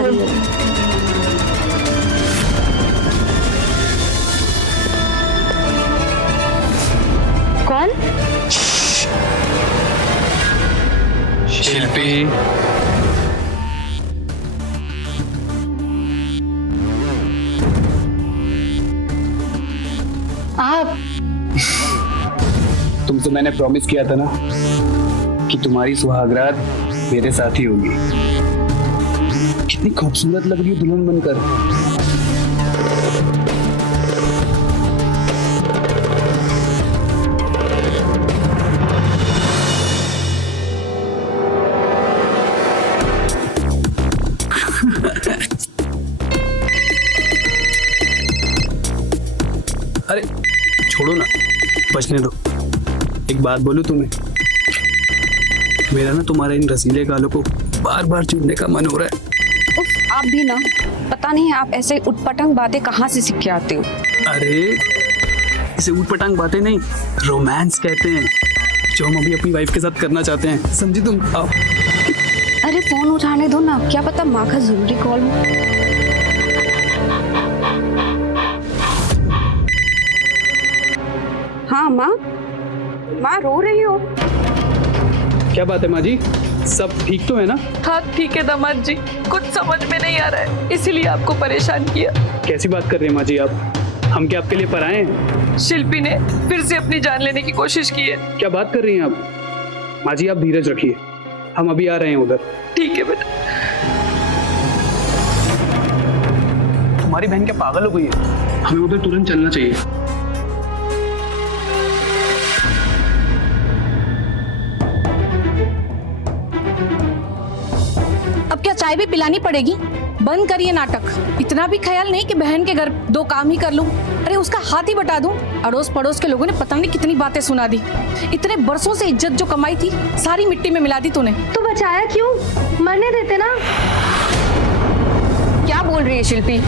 रही हूँ। कौन? शिल्पी। आप? तुमसे मैंने प्रॉमिस किया था ना कि तुम्हारी सुहागरात मेरे साथ ही होगी। कितनी खूबसूरत लग रही है दुल्हन बनकर। अरे छोड़ो ना, बचने दो। एक बात बोलूं तुम्हें, मेरा ना तुम्हारे इन रसीले गालों को बार बार चूमने का मन हो रहा है। उफ, आप भी ना, पता नहीं आप ऐसे उटपटांग बातें कहाँ से सीख के आते हो। अरे इसे उटपटांग बातें नहीं, रोमांस कहते हैं, जो हम अभी अपनी वाइफ के साथ करना चाहते हैं। समझी तुम? आओ। अरे फोन उठाने दो ना, क्या पता माँ का जरूरी कॉल हो। हाँ माँ, माँ रो रही हो? क्या बात है माँ जी, सब ठीक तो है ना? हाँ ठीक है दामाद जी, कुछ समझ में नहीं आ रहा है, इसीलिए आपको परेशान किया। कैसी बात कर रहे हैं माँ जी आप? हम क्या आपके लिए पराए हैं? शिल्पी ने फिर से अपनी जान लेने की कोशिश की है। क्या बात कर रही हैं आप? माँ जी आप धीरज रखिए, हम अभी आ रहे हैं उधर। ठीक है बेटा। तुम्हारी बहन क्या पागल हो गई है? हमें उधर तुरंत चलना चाहिए। अब क्या चाय भी पिलानी पड़ेगी? बंद करिए नाटक। इतना भी ख्याल नहीं कि बहन के घर दो काम ही कर लूं। अरे उसका हाथ ही बटा दूं। अड़ोस पड़ोस के लोगों ने पता नहीं कितनी बातें सुना दी। इतने बरसों से इज्जत जो कमाई थी सारी मिट्टी में मिला दी तूने। तो बचाया क्यों? मरने देते ना। क्या बोल रही है शिल्पी?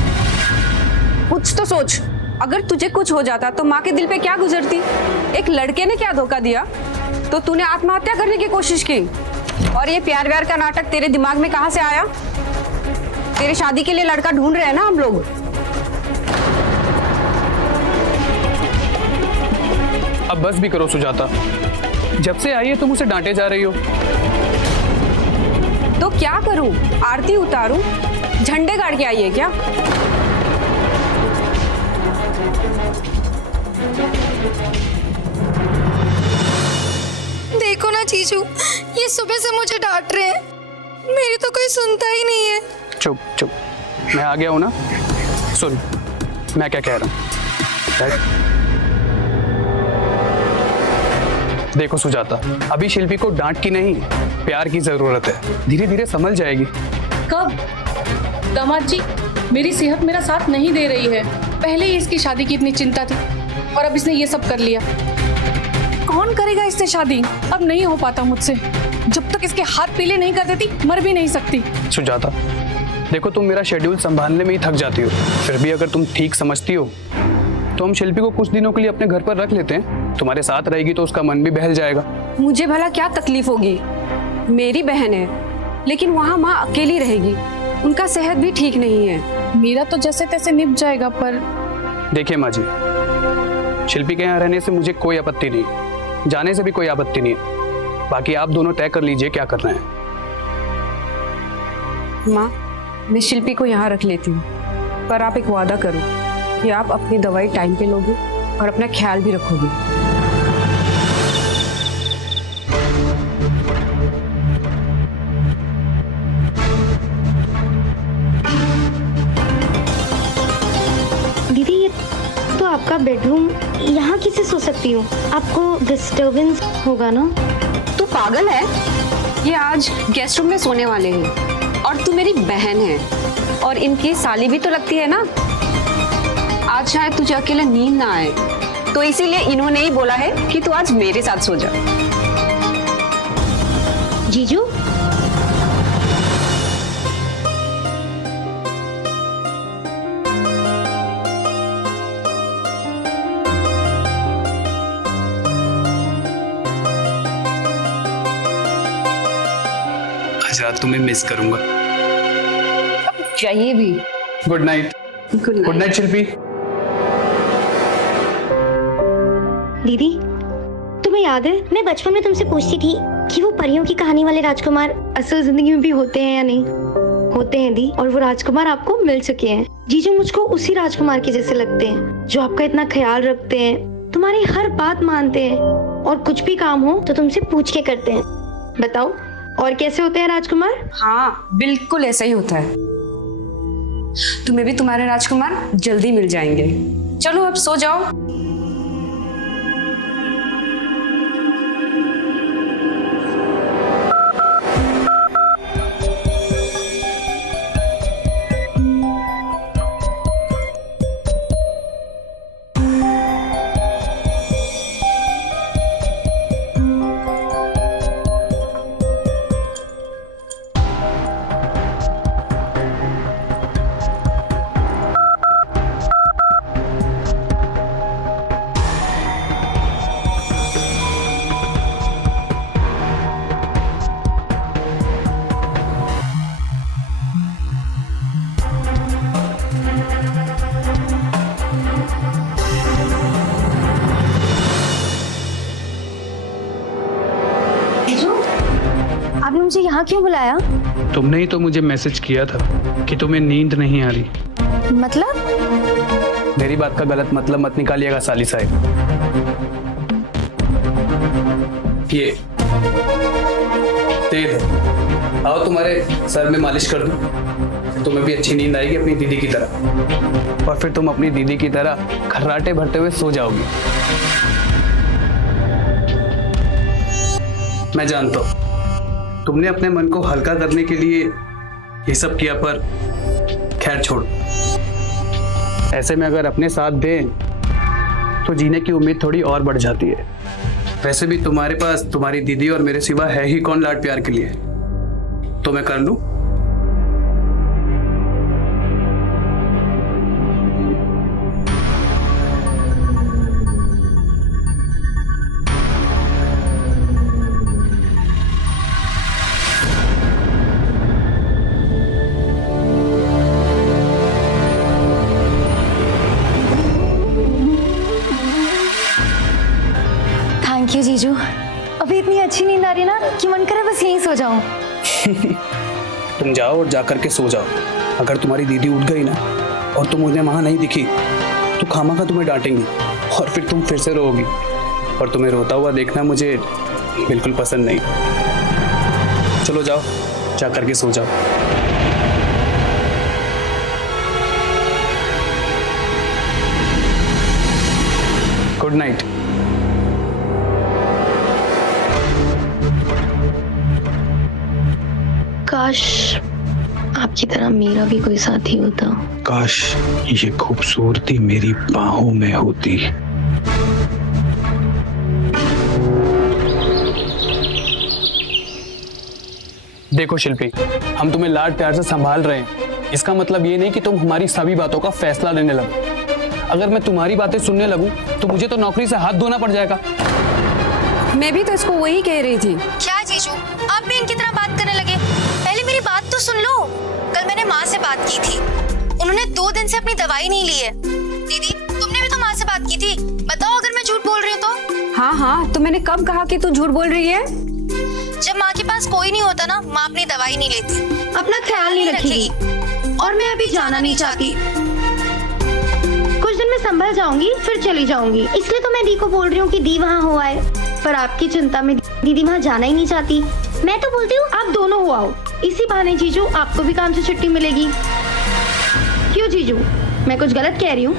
कुछ तो सोच। अगर तुझे कुछ हो जाता तो माँ के दिल पे क्या गुजरती? एक लड़के ने क्या धोखा दिया तो तूने आत्महत्या करने की कोशिश की। और ये प्यार व्यार का नाटक तेरे दिमाग में कहाँ से आया? तेरी शादी के लिए लड़का ढूंढ रहे हैं ना हम लोग। अब बस भी करो सुजाता, जब से आई है तुम उसे डांटे जा रही हो। तो क्या करूं? आरती उतारूं? झंडे गाड़ के आई है क्या? देखो ना जीजू, ये सुबह से मुझे डांट रहे हैं। मेरी तो कोई सुनता ही नहीं है। चुप चुप, मैं आ गया हूं ना। सुन मैं क्या कह रहा हूं। देखो सुजाता, अभी शिल्पी को डांट की नहीं प्यार की जरूरत है। धीरे धीरे समझ जाएगी। कब? दामाद जी, मेरी सेहत मेरा साथ नहीं दे रही है। पहले ही इसकी शादी की इतनी चिंता थी और अब इसने ये सब कर लिया। कौन करेगा इससे शादी? अब नहीं हो पाता मुझसे। जब तक इसके हाथ पीले नहीं कर देती मर भी नहीं सकती। सुजाता देखो, तुम मेरा शेड्यूल संभालने में ही थक जाती हो, फिर भी अगर तुम ठीक समझती हो तो हम शिल्पी को कुछ दिनों के लिए अपने घर पर रख लेते हैं। तुम्हारे साथ रहेगी तो उसका मन भी बहल जाएगा। मुझे भला क्या तकलीफ होगी? मेरी बहन है, लेकिन वहाँ माँ अकेली रहेगी। उनका सेहत भी ठीक नहीं है। मेरा तो जैसे तैसे निप जाएगा, पर देखिए माँ जी, शिल्पी के यहाँ रहने से मुझे कोई आपत्ति नहीं, जाने से भी कोई आपत्ति नहीं है। बाकी आप दोनों तय कर लीजिए क्या करना है। माँ, मैं शिल्पी को यहाँ रख लेती हूँ, पर आप एक वादा करो कि आप अपनी दवाई टाइम पे लोगे और अपना ख्याल भी रखोगे। दीदी, ये तो आपका बेडरूम, यहाँ किसे सो सकती हूँ? आपको डिस्टरबेंस होगा ना? तू पागल है? ये आज गेस्ट रूम में सोने वाले हैं और तू मेरी बहन है और इनकी साली भी तो लगती है ना। आज शायद तुझे अकेले नींद ना आए, तो इसीलिए इन्होंने ही बोला है कि तू आज मेरे साथ सो जा। जीजू, आज रात तुम्हें मिस करूंगा। चाहिए भी। Good night. गुड नाइट शिल्पी। दीदी, तुम्हें याद है मैं बचपन में तुमसे पूछती थी कि वो परियों की कहानी वाले राजकुमार असल जिंदगी में भी होते हैं या नहीं? होते हैं दी, और वो राजकुमार आपको मिल चुके हैं। जीजू मुझको उसी राजकुमार के जैसे लगते हैं, जो आपका इतना ख्याल रखते हैं, तुम्हारी हर बात मानते हैं, और कुछ भी काम हो तो तुमसे पूछ के करते हैं। बताओ, और कैसे होते हैं राजकुमार? हाँ, बिल्कुल ऐसा ही होता है। तुम्हें भी तुम्हारे राजकुमार जल्दी मिल जाएंगे। चलो अब सो जाओ। आपने मुझे यहाँ क्यों बुलाया? तुमने ही तो मुझे मैसेज किया था कि तुम्हें नींद नहीं आ रही। मतलब? मेरी बात का गलत मतलब मत निकालिएगा साली साहब। ये तेल है, आओ तुम्हारे सर में मालिश कर दूं, तुम्हें भी अच्छी नींद आएगी अपनी दीदी की तरह, और फिर तुम अपनी दीदी की तरह खर्राटे भरते हुए सो जाओगी। मैं जानता हूं तुमने अपने मन को हल्का करने के लिए ये सब किया, पर खैर छोड़। ऐसे में अगर अपने साथ दें तो जीने की उम्मीद थोड़ी और बढ़ जाती है। वैसे भी तुम्हारे पास तुम्हारी दीदी और मेरे सिवा है ही कौन लाड प्यार के लिए, तो मैं कर लूं। थैंक यू जीजू। अभी इतनी अच्छी नींद आ रही ना कि मन करे बस यहीं सो जाऊं। तुम जाओ और जाकर के सो जाओ। अगर तुम्हारी दीदी उठ गई ना और तुम उन्हें वहां नहीं दिखी तो खामखा तुम्हें डांटेंगी और फिर तुम फिर से रोओगी, और तुम्हें रोता हुआ देखना मुझे बिल्कुल पसंद नहीं। चलो जाओ, जाकर के सो जाओ। Good night. काश आपकी तरह मेरा भी कोई साथी होता। काश ये खूबसूरती मेरी बाहों में होती। देखो शिल्पी, हम तुम्हें लाड प्यार से संभाल रहे हैं, इसका मतलब ये नहीं कि तुम हमारी सभी बातों का फैसला लेने लगो। अगर मैं तुम्हारी बातें सुनने लगूं तो मुझे तो नौकरी से हाथ धोना पड़ जाएगा। मैं भी तो इसको वही कह रही थी। क्या जीजू, आप भी इनकी तरह बात करने लगे? पहले मेरी बात तो सुन लो। कल मैंने माँ से बात की थी, उन्होंने 2 दिन से अपनी दवाई नहीं ली है। दीदी, तुमने भी तो माँ से बात की थी, बताओ अगर मैं झूठ बोल रही हूँ तो? हाँ हाँ, तो मैंने कब कहा कि तू झूठ बोल रही है? जब माँ के पास कोई नहीं होता ना, माँ अपनी दवाई नहीं लेती, अपना ख्याल नहीं रखेगी, और मैं अभी जाना नहीं चाहती। कुछ दिन में संभल जाऊंगी, फिर चली जाऊंगी। इसलिए तो मैं दी को बोल रही हूँ कि दी वहाँ हो आए, पर आपकी चिंता में दीदी वहाँ जाना ही नहीं चाहती। मैं तो बोलती हूँ आप दोनों हो आओ, इसी बहाने जीजू आपको भी काम से छुट्टी मिलेगी। क्यों जीजू, मैं कुछ गलत कह रही हूँ?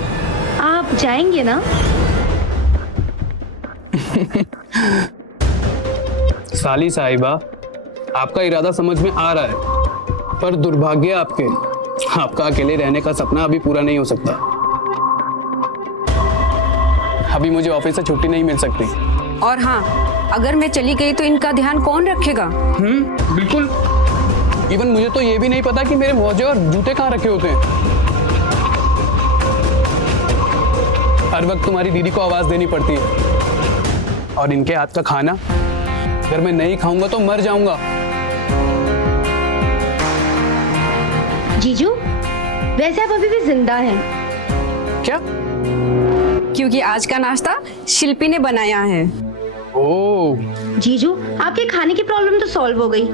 आप जाएंगे ना? साली साहिबा, आपका इरादा समझ में आ रहा है, पर दुर्भाग्य आपका अकेले रहने का सपना अभी पूरा नहीं हो सकता। अभी मुझे ऑफिस से छुट्टी नहीं मिल सकती। और हाँ, अगर मैं चली गई तो इनका ध्यान कौन रखेगा? बिल्कुल। इवन मुझे तो ये भी नहीं पता कि मेरे मोजे और जूते कहाँ रखे होते हैं। हर वक्त तुम्हारी दीदी को आवाज देनी पड़ती है, और इनके हाथ का खाना अगर मैं नहीं खाऊंगा तो मर जाऊंगा। जीजू, वैसे आप अभी भी जिंदा हैं। क्या? क्योंकि आज का नाश्ता शिल्पी ने बनाया है। ओह, जीजू, आपके खाने की प्रॉब्लम तो सॉल्व हो गई।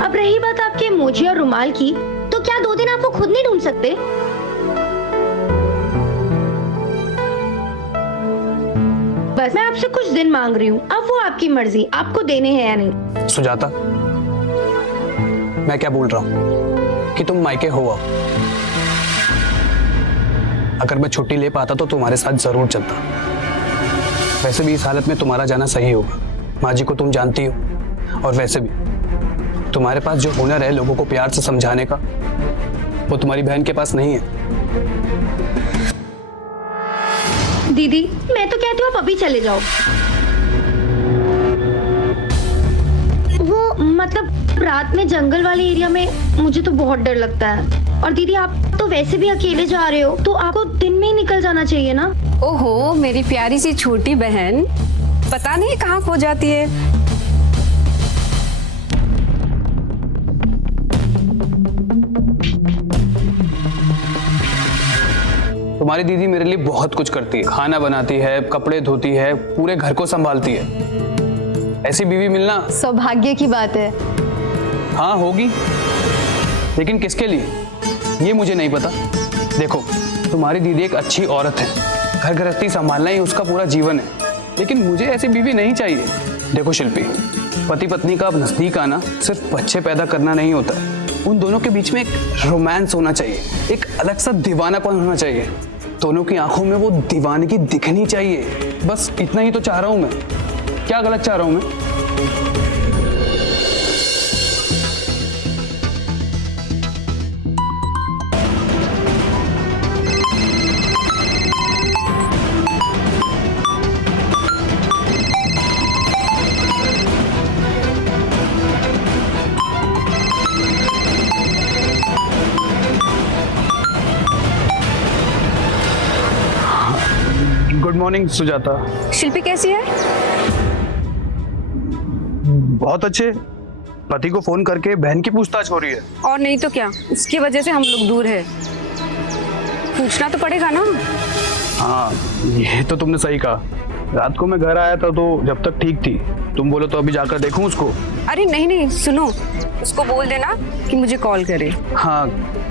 अब रही बात आपके मोजी और रुमाल की, तो क्या 2 दिन आप वो खुद नहीं ढूंढ सकते? बस मैं आपसे कुछ दिन मांग रही हूँ, अब वो आपकी मर्जी, आपको देने हैं या नहीं। सुजाता, मैं क्या बोल रहा हूँ कि तुम मायके हो आओ। अगर मैं छुट्टी ले पाता तो तुम्हारे साथ जरूर चलता। वैसे भी इस हालत में तुम्हारा जाना सही होगा। माँ जी को तुम जानती हो, और वैसे भी तुम्हारे पास जो हुनर है लोगों को प्यार से समझाने का, वो तुम्हारी बहन के पास नहीं है। दीदी, मैं तो कहती हूँ आप अभी चले जाओ। वो मतलब रात में जंगल वाले एरिया में मुझे तो बहुत डर लगता है। और दीदी, आप तो वैसे भी अकेले जा रहे हो, तो आपको दिन में ही निकल जाना चाहिए ना। ओहो मेरी प्यारी सी छोटी बहन, पता नहीं कहाँ खो जाती है। तुम्हारी दीदी मेरे लिए बहुत कुछ करती है। खाना बनाती है, कपड़े धोती है, पूरे घर को संभालती है। ऐसी बीवी मिलना सौभाग्य की बात है। हाँ होगी, लेकिन किसके लिए ये मुझे नहीं पता। देखो, तुम्हारी दीदी एक अच्छी औरत है, घर गृहस्थी संभालना ही उसका पूरा जीवन है, लेकिन मुझे ऐसी बीवी नहीं चाहिए। देखो शिल्पी, पति पत्नी का नजदीक आना सिर्फ बच्चे पैदा करना नहीं होता। उन दोनों के बीच में एक रोमांस होना चाहिए, एक अलग सा दीवानापन होना चाहिए। दोनों की आंखों में वो दीवानगी दिखनी चाहिए। बस इतना ही तो चाह रहा हूं मैं। क्या गलत चाह रहा हूं मैं? Good morning Sujata. शिल्पी कैसी है? बहुत अच्छे। पति को फोन करके बहन की पूछताछ हो रही है। और नहीं तो क्या, उसकी वजह से हम लोग दूर है। पूछना तो पड़ेगा ना। हाँ, ये तो तुमने सही कहा। रात को मैं घर आया था तो जब तक ठीक थी। तुम बोलो तो अभी जाकर देखूं उसको? अरे नहीं नहीं, सुनो, उसको बोल देना कि मुझे कॉल करे। हाँ,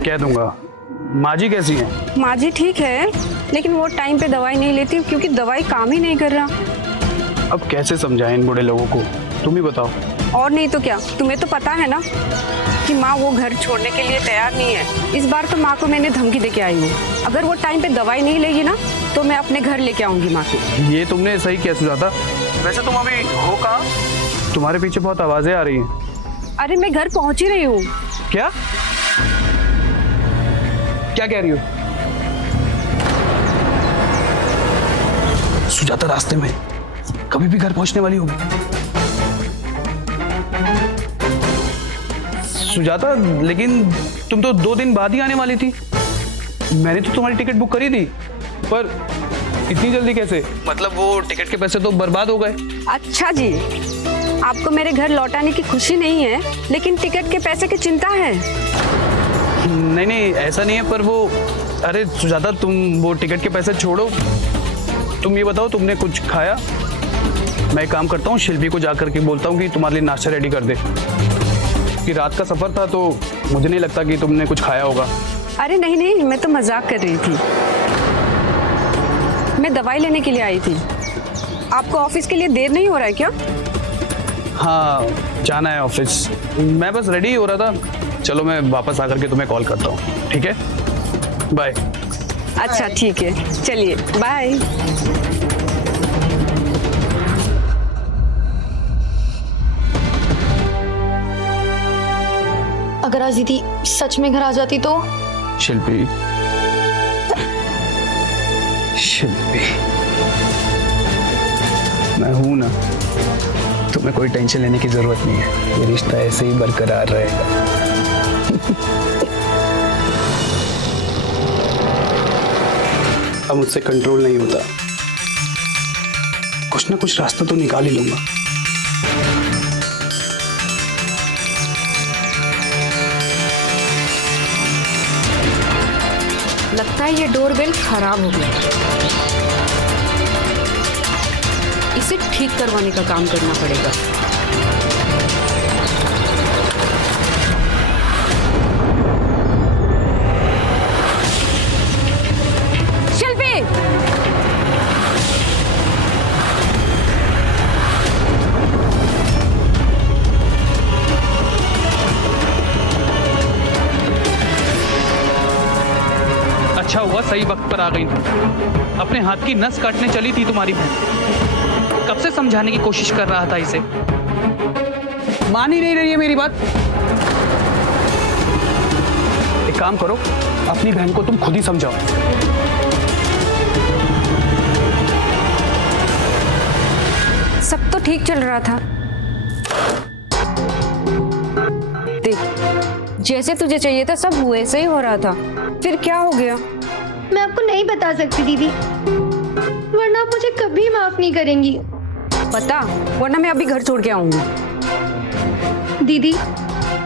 कह दूंगा। माँ जी कैसी हैं? माँ जी ठीक है, लेकिन वो टाइम पे दवाई नहीं लेती क्योंकि दवाई काम ही नहीं कर रहा। अब कैसे समझाएं इन बूढ़े लोगों को, तुम ही बताओ। और नहीं तो क्या, तुम्हें तो पता है ना कि माँ वो घर छोड़ने के लिए तैयार नहीं है। इस बार तो माँ को मैंने धमकी देके आई हूँ, अगर वो टाइम पे दवाई नहीं लेगी ना तो मैं अपने घर लेके आऊंगी माँ को। ये तुमने सही किया सुजाता। वैसे तुम अभी हो कहाँ? तुम्हारे पीछे बहुत आवाजें आ रही हैं। अरे मैं घर पहुँच ही रही हूँ। क्या क्या कह रही हो? सुजाता रास्ते में कभी भी घर पहुंचने वाली होगी। सुजाता, लेकिन तुम तो 2 दिन बाद ही आने वाली थी। मैंने तो तुम्हारी टिकट बुक करी थी, पर इतनी जल्दी कैसे? मतलब वो टिकट के पैसे तो बर्बाद हो गए। अच्छा जी, आपको मेरे घर लौटाने की खुशी नहीं है, लेकिन टिकट के पैसे की चिंता है। नहीं नहीं, ऐसा नहीं है, पर वो, अरे सुजाता, तुम वो टिकट के पैसे छोड़ो। तुम ये बताओ, तुमने कुछ खाया? मैं एक काम करता हूँ, शिल्पी को जाकर के बोलता हूँ कि तुम्हारे लिए नाश्ता रेडी कर दे। कि रात का सफर था तो मुझे नहीं लगता कि तुमने कुछ खाया होगा। अरे नहीं नहीं, मैं तो मजाक कर रही थी। मैं दवाई लेने के लिए आई थी। आपको ऑफिस के लिए देर नहीं हो रहा है क्या? हाँ, जाना है ऑफिस। मैं बस रेडी हो रहा था। चलो मैं वापस आकर के तुम्हें कॉल करता हूँ, ठीक है? बाय। अच्छा ठीक है, चलिए बाय। अगर आज दीदी सच में घर आ जाती तो? शिल्पी, शिल्पी, मैं हूं ना, तुम्हें कोई टेंशन लेने की जरूरत नहीं है। ये रिश्ता ऐसे ही बरकरार रहेगा। अब मुझसे कंट्रोल नहीं होता। कुछ ना कुछ रास्ता तो निकाल ही लूंगा। लगता है ये डोरबेल खराब हो गया। इसे ठीक करवाने का काम करना पड़ेगा। शिल्पी! अच्छा हुआ सही वक्त पर आ गई तुम। अपने हाथ की नस काटने चली थी तुम्हारी बहन। कब से समझाने की कोशिश कर रहा था इसे, मान ही नहीं रही है मेरी बात। एक काम करो, अपनी बहन को तुम खुद ही समझाओ। सब तो ठीक चल रहा था। देख, जैसे तुझे चाहिए था सब वैसे ही हो रहा था, फिर क्या हो गया? मैं आपको नहीं बता सकती दीदी, वरना आप मुझे कभी माफ नहीं करेंगी। पता, वरना मैं अभी घर छोड़ के आऊंगी। दीदी,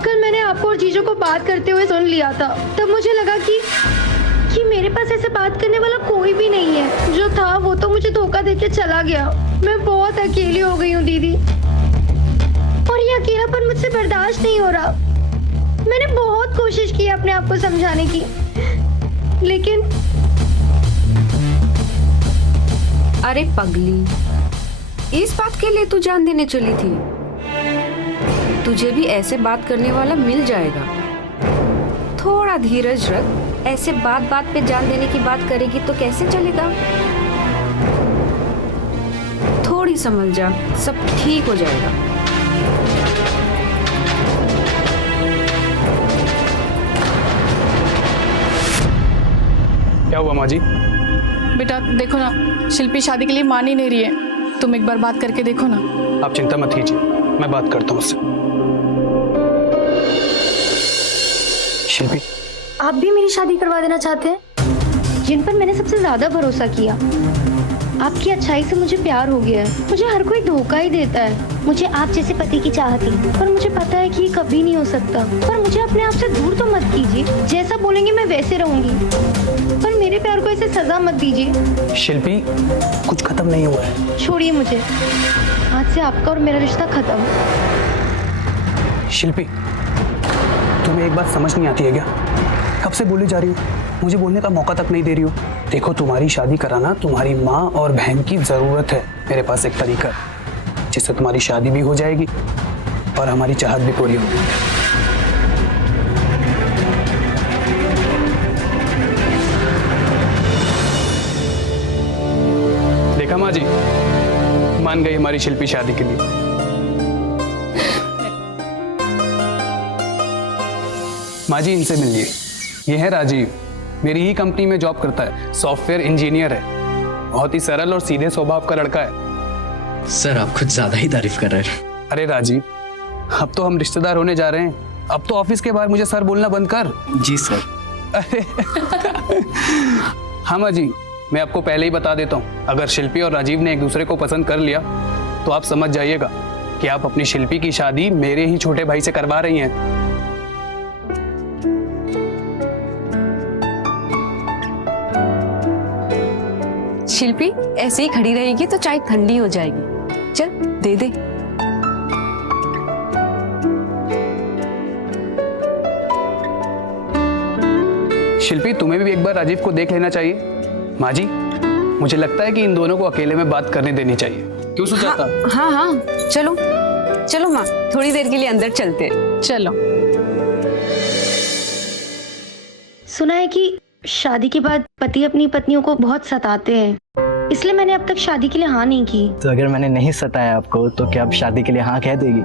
कल मैंने आपको और जीजू को बात करते हुए सुन लिया था। तब मुझे लगा कि मेरे पास ऐसे बात करने वाला कोई भी नहीं है। जो था वो तो मुझे धोखा देके चला गया। मैं बहुत अकेली हो गई हूँ दीदी, और ये अकेलापन मुझसे बर्दाश्त नहीं हो रहा। मैंने बहुत कोशिश की अपने आप को समझाने की, लेकिन अरे पगली, इस बात के लिए तू जान देने चली थी? तुझे भी ऐसे बात करने वाला मिल जाएगा। थोड़ा धीरज रख। ऐसे बात बात पे जान देने की बात करेगी तो कैसे चलेगा? थोड़ी संभल जा, सब ठीक हो जाएगा। क्या हुआ माँ जी? बेटा देखो ना, शिल्पी शादी के लिए मान ही नहीं रही है। तुम एक बार बात करके देखो ना। आप चिंता मत कीजिए, मैं बात करता हूँ उससे। शिल्पी, आप भी मेरी शादी करवा देना चाहते हैं? जिन पर मैंने सबसे ज्यादा भरोसा किया। आपकी अच्छाई से मुझे प्यार हो गया है। मुझे हर कोई धोखा ही देता है। मुझे आप जैसे पति की चाहत थी, पर मुझे पता है कि ये कभी नहीं हो सकता। पर मुझे अपने आप से दूर तो मत कीजिए। जैसा बोलेंगे मैं वैसे रहूंगी, पर मेरे प्यार को ऐसे सजा मत दीजिए। शिल्पी, कुछ खत्म नहीं हुआ है। छोड़िए मुझे, आज से आपका और मेरा रिश्ता खत्म। शिल्पी, तुम्हें एक बात समझ नहीं आती है क्या? कब से बोली जा रही हो, मुझे बोलने का मौका तक नहीं दे रही हो। देखो, तुम्हारी शादी कराना तुम्हारी माँ और बहन की जरूरत है। मेरे पास एक तरीका है जिससे तुम्हारी शादी भी हो जाएगी और हमारी चाहत भी पूरी होगी। देखा माँ जी, मान गई हमारी शिल्पी शादी के लिए। माँ जी, इनसे मिलिए। ये है राजीव, मेरी ही कंपनी में जॉब करता है, सॉफ्टवेयर इंजीनियर है। बहुत ही सरल और सीधे स्वभाव का लड़का है। सर, आप कुछ ज्यादा ही तारीफ कर रहे हैं। अरे राजीव, अब तो हम रिश्तेदार होने जा रहे हैं। अब तो ऑफिस के बाहर मुझे सर बोलना बंद कर। जी सर। अरे हाँ माँ जी, मैं आपको पहले ही बता देता हूँ, अगर शिल्पी और राजीव ने एक दूसरे को पसंद कर लिया तो आप समझ जाइएगा कि आप अपनी शिल्पी की शादी मेरे ही छोटे भाई से करवा रही हैं। शिल्पी ऐसे ही खड़ी रहेगी तो चाय ठंडी हो जाएगी। चल दे दे। शिल्पी, तुम्हें भी एक बार राजीव को देख लेना चाहिए। माँ जी, मुझे लगता है कि इन दोनों को अकेले में बात करने देनी चाहिए। क्यों सुजाता? हाँ हाँ, चलो चलो माँ, थोड़ी देर के लिए अंदर चलते हैं। चलो। सुना है कि शादी के बाद पति अपनी पत्नियों को बहुत सताते हैं, इसलिए मैंने अब तक शादी के लिए हाँ नहीं की। तो अगर मैंने नहीं सताया आपको तो क्या आप शादी के लिए हाँ कह देगी?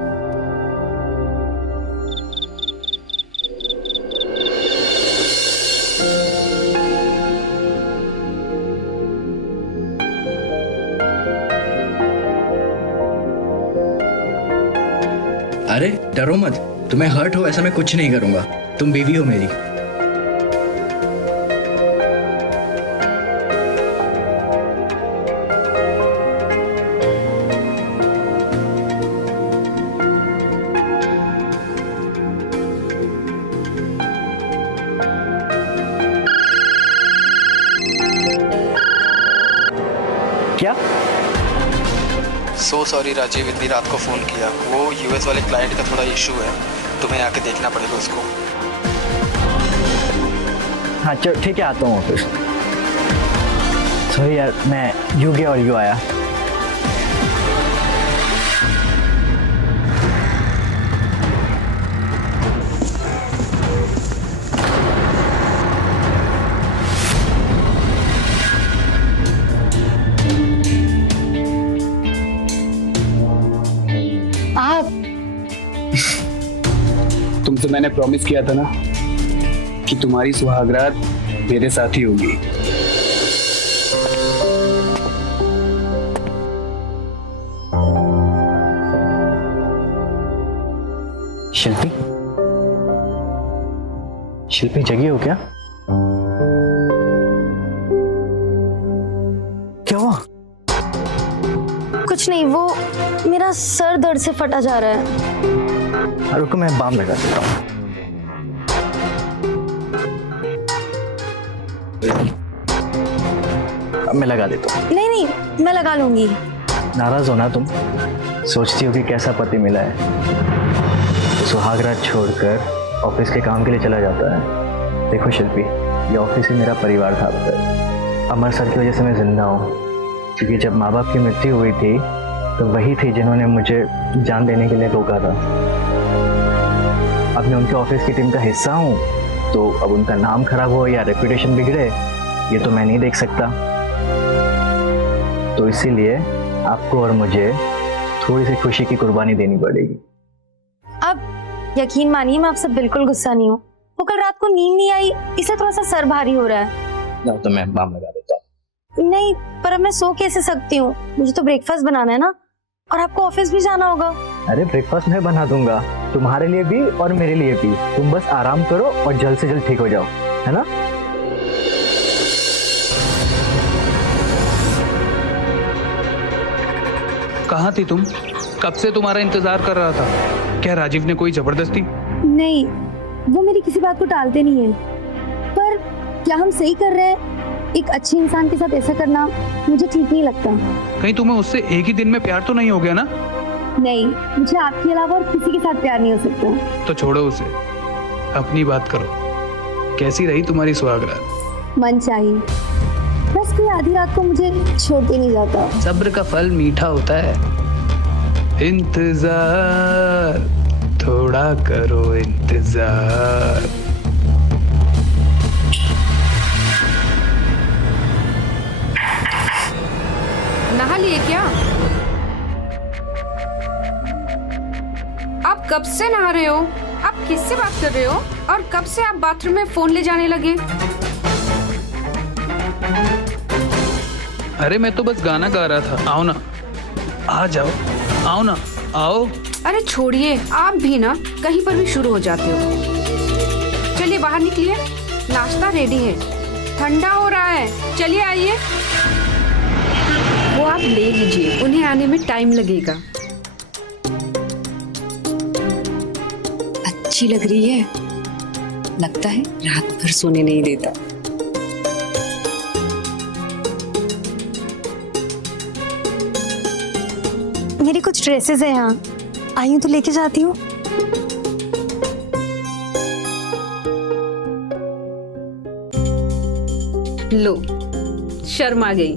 अरे डरो मत, तुम्हें हर्ट हो ऐसा मैं कुछ नहीं करूंगा। तुम बीवी हो मेरी। सो सॉरी राजीव, इतनी रात को फ़ोन किया। वो यूएस वाले क्लाइंट का थोड़ा इशू है, तुम्हें आके देखना पड़ेगा उसको। हाँ चलो ठीक है, आता हूँ ऑफिस। सॉरी यार, मैं यू गया और यू आया। आप तुमसे मैंने प्रॉमिस किया था ना कि तुम्हारी सुहागरात मेरे साथ ही होगी। शिल्पी, शिल्पी जगी हो क्या? क्या हुआ? कुछ नहीं, वो मेरा सर दर्द से फटा जा रहा है। रुको मैं बाम लगा देता हूँ। अब मैं लगा देता हूँ। नहीं नहीं, मैं लगा लूंगी। नाराज हो ना तुम? सोचती हो कि कैसा पति मिला है, तो सुहागरात छोड़कर ऑफिस के काम के लिए चला जाता है। देखो शिल्पी, ये ऑफिस ही मेरा परिवार था अब तक। अमर सर की वजह से मैं जिंदा हूँ, क्योंकि जब माँ बाप की मृत्यु हुई थी तो वही थे जिन्होंने मुझे जान देने के लिए रोका था। अब मैं उनके ऑफिस की टीम का हिस्सा हूँ, तो अब उनका नाम खराब हो या रेपुटेशन बिगड़े, ये तो मैं नहीं देख सकता। तो इसीलिए आपको और मुझे थोड़ी सी खुशी की कुर्बानी देनी पड़ेगी। अब यकीन मानिए, मैं आपसे बिल्कुल गुस्सा नहीं हूँ। वो कल रात को नींद नहीं आई, इसलिए थोड़ा सा सर भारी हो रहा है। तो मैं बाम लगा देता हूँ। नहीं, पर अब मैं सो कैसे सकती हूँ? मुझे तो ब्रेकफास्ट बनाना है ना, और आपको ऑफिस भी जाना होगा। अरे ब्रेकफास्ट मैं बना दूंगा, तुम्हारे लिए भी और मेरे लिए भी। तुम बस आराम करो और जल्द से जल्द ठीक हो जाओ, है ना? कहाँ थी तुम? कब से तुम्हारा इंतजार कर रहा था। क्या राजीव ने कोई जबरदस्ती? नहीं, वो मेरी किसी बात को टालते नहीं है। पर क्या हम सही कर रहे हैं? एक अच्छे इंसान के साथ ऐसा करना मुझे ठीक नहीं लगता। कहीं तुम्हें उससे एक ही दिन में प्यार तो नहीं हो गया ना? नहीं, मुझे आपके अलावा और किसी के साथ प्यार नहीं हो सकता। तो छोड़ो उसे, अपनी बात करो। कैसी रही तुम्हारी सुहागरात? मन चाहिए, बस कोई आधी रात को मुझे छोड़ के नहीं जाता। सब्र का फल मीठा होता है। इंतजार थोड़ा करो, इंतजार। नहा लिए क्या? आप कब से नहा रहे हो? आप किससे बात कर रहे हो? और कब से आप बाथरूम में फोन ले जाने लगे? अरे मैं तो बस गाना गा रहा था। आओ ना, आ जाओ, आओ ना, आओ। अरे छोड़िए, आप भी ना कहीं पर भी शुरू हो जाते हो। चलिए बाहर निकलिए, नाश्ता रेडी है, ठंडा हो रहा है। चलिए आइए। वो आप ले लीजिए, उन्हें आने में टाइम लगेगा। अच्छी लग रही है, लगता है रात भर सोने नहीं देता। मेरी कुछ ड्रेसेस है यहाँ, आई हूँ तो लेके जाती हूँ। लो, शर्म आ गई।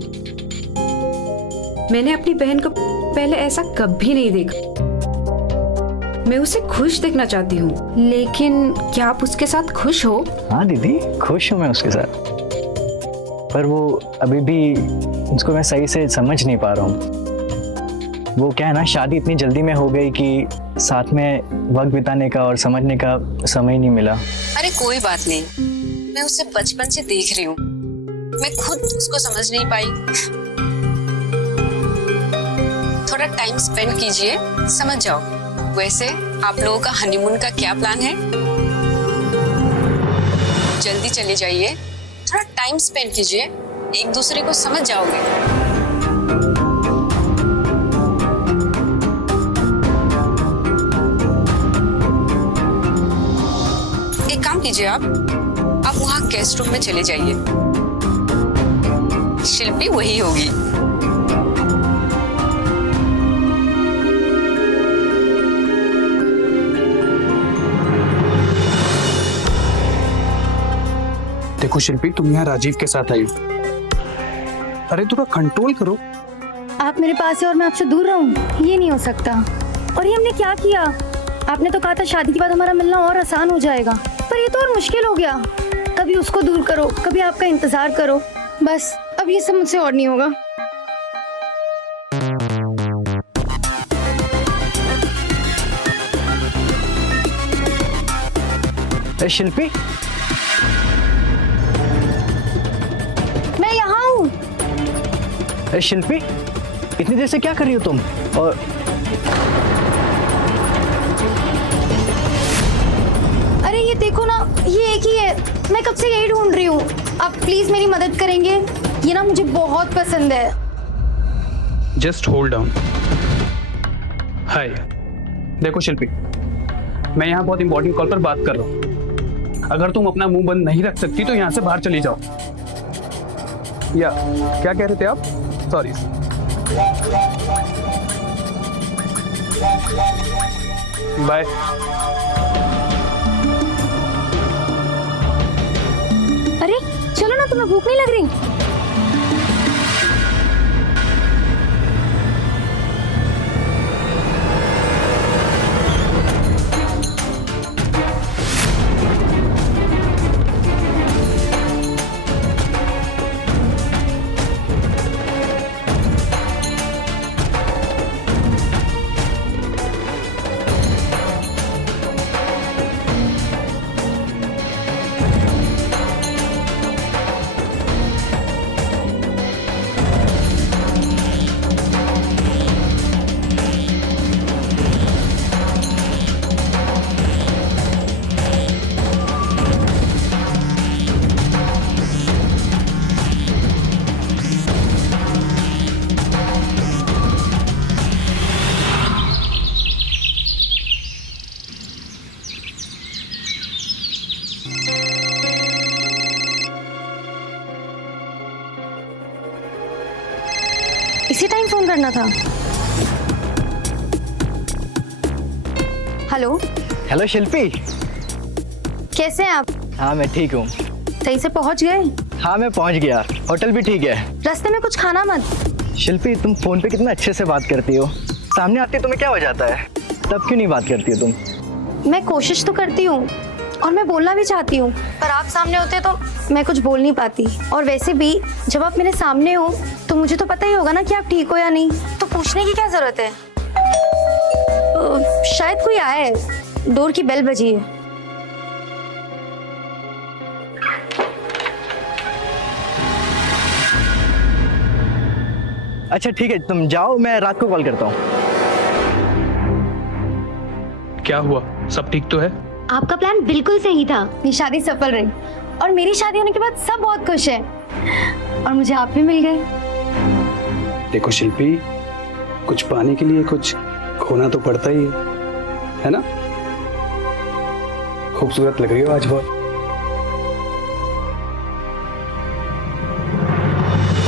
मैंने अपनी बहन को पहले ऐसा कभी नहीं देखा। मैं उसे खुश देखना चाहती हूँ, लेकिन क्या आप उसके साथ खुश हो? हाँ दीदी, खुश हूँ मैं उसके साथ, पर वो अभी भी उसको मैं सही से समझ नहीं पा रहा हूँ। वो क्या है ना, शादी इतनी जल्दी में हो गई कि साथ में वक्त बिताने का और समझने का समय नहीं मिला। अरे कोई बात नहीं, मैं उसे बचपन से देख रही हूँ, मैं खुद उसको समझ नहीं पाई। थोड़ा टाइम स्पेंड कीजिए, समझ जाओ। वैसे आप लोगों का हनीमून का क्या प्लान है? जल्दी चले जाइए, थोड़ा टाइम स्पेंड कीजिए, एक दूसरे को समझ जाओगे। एक काम कीजिए, आप वहां गेस्ट रूम में चले जाइए, शिल्पी वही होगी। देखो शिल्पी, तुम यहाँ राजीव के साथ आई हो। अरे थोड़ा कंट्रोल करो। आप मेरे पास है और मैं आपसे दूर रहूं, ये नहीं हो सकता। और ये हमने क्या किया? आपने तो कहा था शादी के बाद हमारा मिलना और आसान हो जाएगा, पर ये तो और मुश्किल हो गया। कभी उसको दूर करो, कभी आपका इंतजार करो। बस अब ये सब मुझसे और नहीं होगा। शिल्पी, मैं यहाँ हूँ। शिल्पी, इतनी देर से क्या कर रही हो तुम? और अरे ये देखो ना, ये एक ही है। मैं कब से यही ढूंढ रही हूँ। आप प्लीज मेरी मदद करेंगे? ये ना मुझे बहुत पसंद है। Just hold down. हाय, देखो शिल्पी, मैं यहाँ बहुत इंपॉर्टेंट कॉल पर बात कर रहा हूँ। अगर तुम अपना मुंह बंद नहीं रख सकती तो यहाँ से बाहर चली जाओ। या क्या कह रहे थे आप? सॉरी। बाय। अरे चलो ना, तुम्हें भूख नहीं लग रही? इसी टाइम फोन करना था। हेलो। हेलो शिल्पी, कैसे हैं आप? हाँ मैं ठीक हूँ। सही से पहुंच गए? हाँ मैं पहुँच गया, होटल भी ठीक है। रास्ते में कुछ खाना मत। शिल्पी, तुम फोन पे कितना अच्छे से बात करती हो, सामने आती तुम्हें क्या हो जाता है? तब क्यों नहीं बात करती हो तुम? मैं कोशिश तो करती हूँ और मैं बोलना भी चाहती हूँ, पर आप सामने होते तो मैं कुछ बोल नहीं पाती। और वैसे भी जब आप मेरे सामने हो तो मुझे तो पता ही होगा ना कि आप ठीक हो या नहीं, तो पूछने की क्या जरूरत है? शायद कोई आया है, डोर की बेल बजी है। अच्छा ठीक है, तुम जाओ, मैं रात को कॉल करता हूँ। क्या हुआ? सब ठीक तो है? आपका प्लान बिल्कुल सही था। ये शादी सफल रही और मेरी शादी होने के बाद सब बहुत खुश है और मुझे आप भी मिल गए। देखो शिल्पी, कुछ पाने के लिए कुछ खोना तो पड़ता ही है ना? खूबसूरत लग रही हो आज बहुत।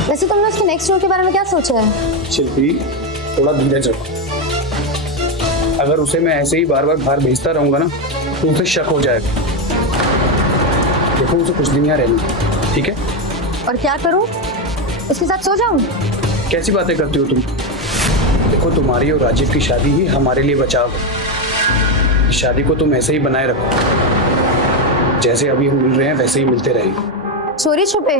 वैसे तुमने उसके नेक्स्ट रोल के बारे में क्या सोचा है? शिल्पी, थोड़ा धीरज रखो। अगर उसे मैं ऐसे ही बार बार बाहर भेजता रहूंगा ना तो उसे शक हो जाएगा। देखो उसे कुछ दिन यहाँ रहना, ठीक है? और क्या करूं? उसके साथ सो जाऊं? कैसी बातें करती हो तुम? देखो तुम्हारी और राजीव की शादी ही हमारे लिए बचाव है। इस शादी को तुम ऐसे ही बनाए रखो, जैसे अभी हम मिल रहे हैं वैसे ही मिलते रहेंगे। चोरी छुपे?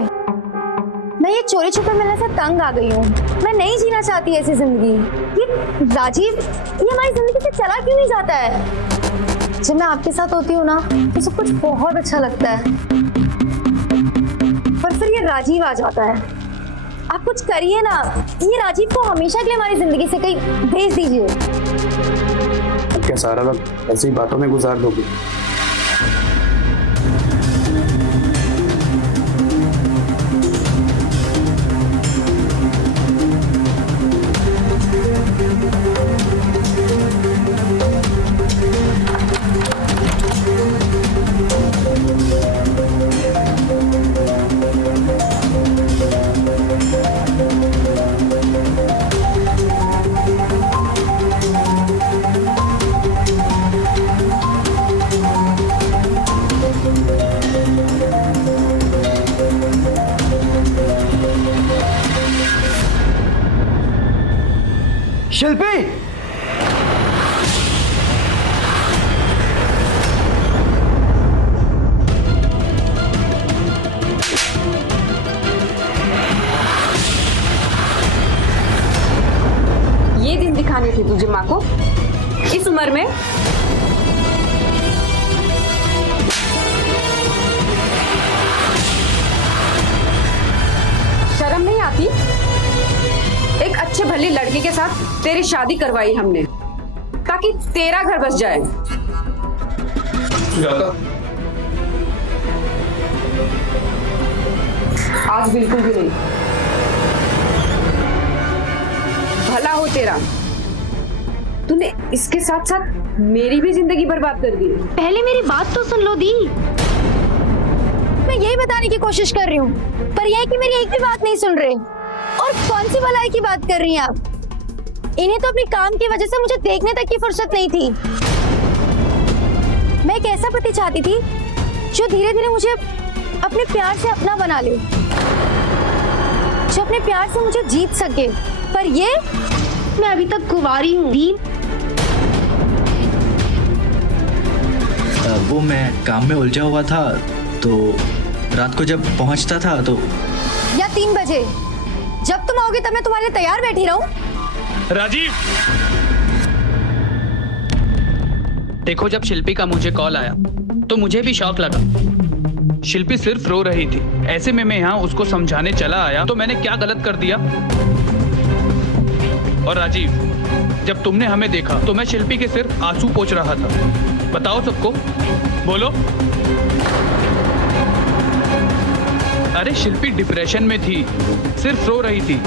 मैं ये चोरी छुपे मिलने से तंग आ गई हूँ। मैं नहीं जीना चाहती ऐसी जिंदगी। ये राजीव, ये हमारी जिंदगी से चला क्यों नहीं जाता है? जब मैं आपके साथ होती हूँ ना तो सब कुछ बहुत अच्छा लगता है, पर फिर ये राजीव आ जाता है। आप कुछ करिए ना, ये राजीव को हमेशा के लिए हमारी जिंदगी से कहीं भेज दीजिए। क्या सारा वक्त ऐसी बातों में गुजार दोगे? भले लड़के के साथ तेरी शादी करवाई हमने ताकि तेरा घर बस जाए। सुजाता, आज बिल्कुल भी नहीं। भला हो तेरा, तूने इसके साथ साथ मेरी भी जिंदगी बर्बाद कर दी। पहले मेरी बात तो सुन लो दी। मैं यही बताने की कोशिश कर रही हूँ, पर यह है कि मेरी एक भी बात नहीं सुन रहे। और कौन सी भलाई की बात कर रही हैं आप? इन्हें तो अपने काम की वजह से मुझे देखने तक की फुर्सत नहीं थी। मैं एक ऐसा पति चाहती थी जो धीरे धीरे मुझे अपने प्यार से अपना बना ले, जो अपने प्यार से मुझे जीत सके। पर ये, मैं अभी तक कुंवारी हूँ दी। वो मैं काम में उलझा हुआ था, तो रात को जब पहुंचता था तो या 3 बजे जब तुम आओगे तब मैं तुम्हारे लिए तैयार बैठी रहूं। राजीव, देखो जब शिल्पी का मुझे कॉल आया तो मुझे भी शौक लगा। शिल्पी सिर्फ रो रही थी, ऐसे में मैं यहाँ उसको समझाने चला आया तो मैंने क्या गलत कर दिया? और राजीव, जब तुमने हमें देखा तो मैं शिल्पी के सिर आंसू पोंछ रहा था। बताओ सबको, बोलो। अरे शिल्पी डिप्रेशन में थी, सिर्फ रो रही थी।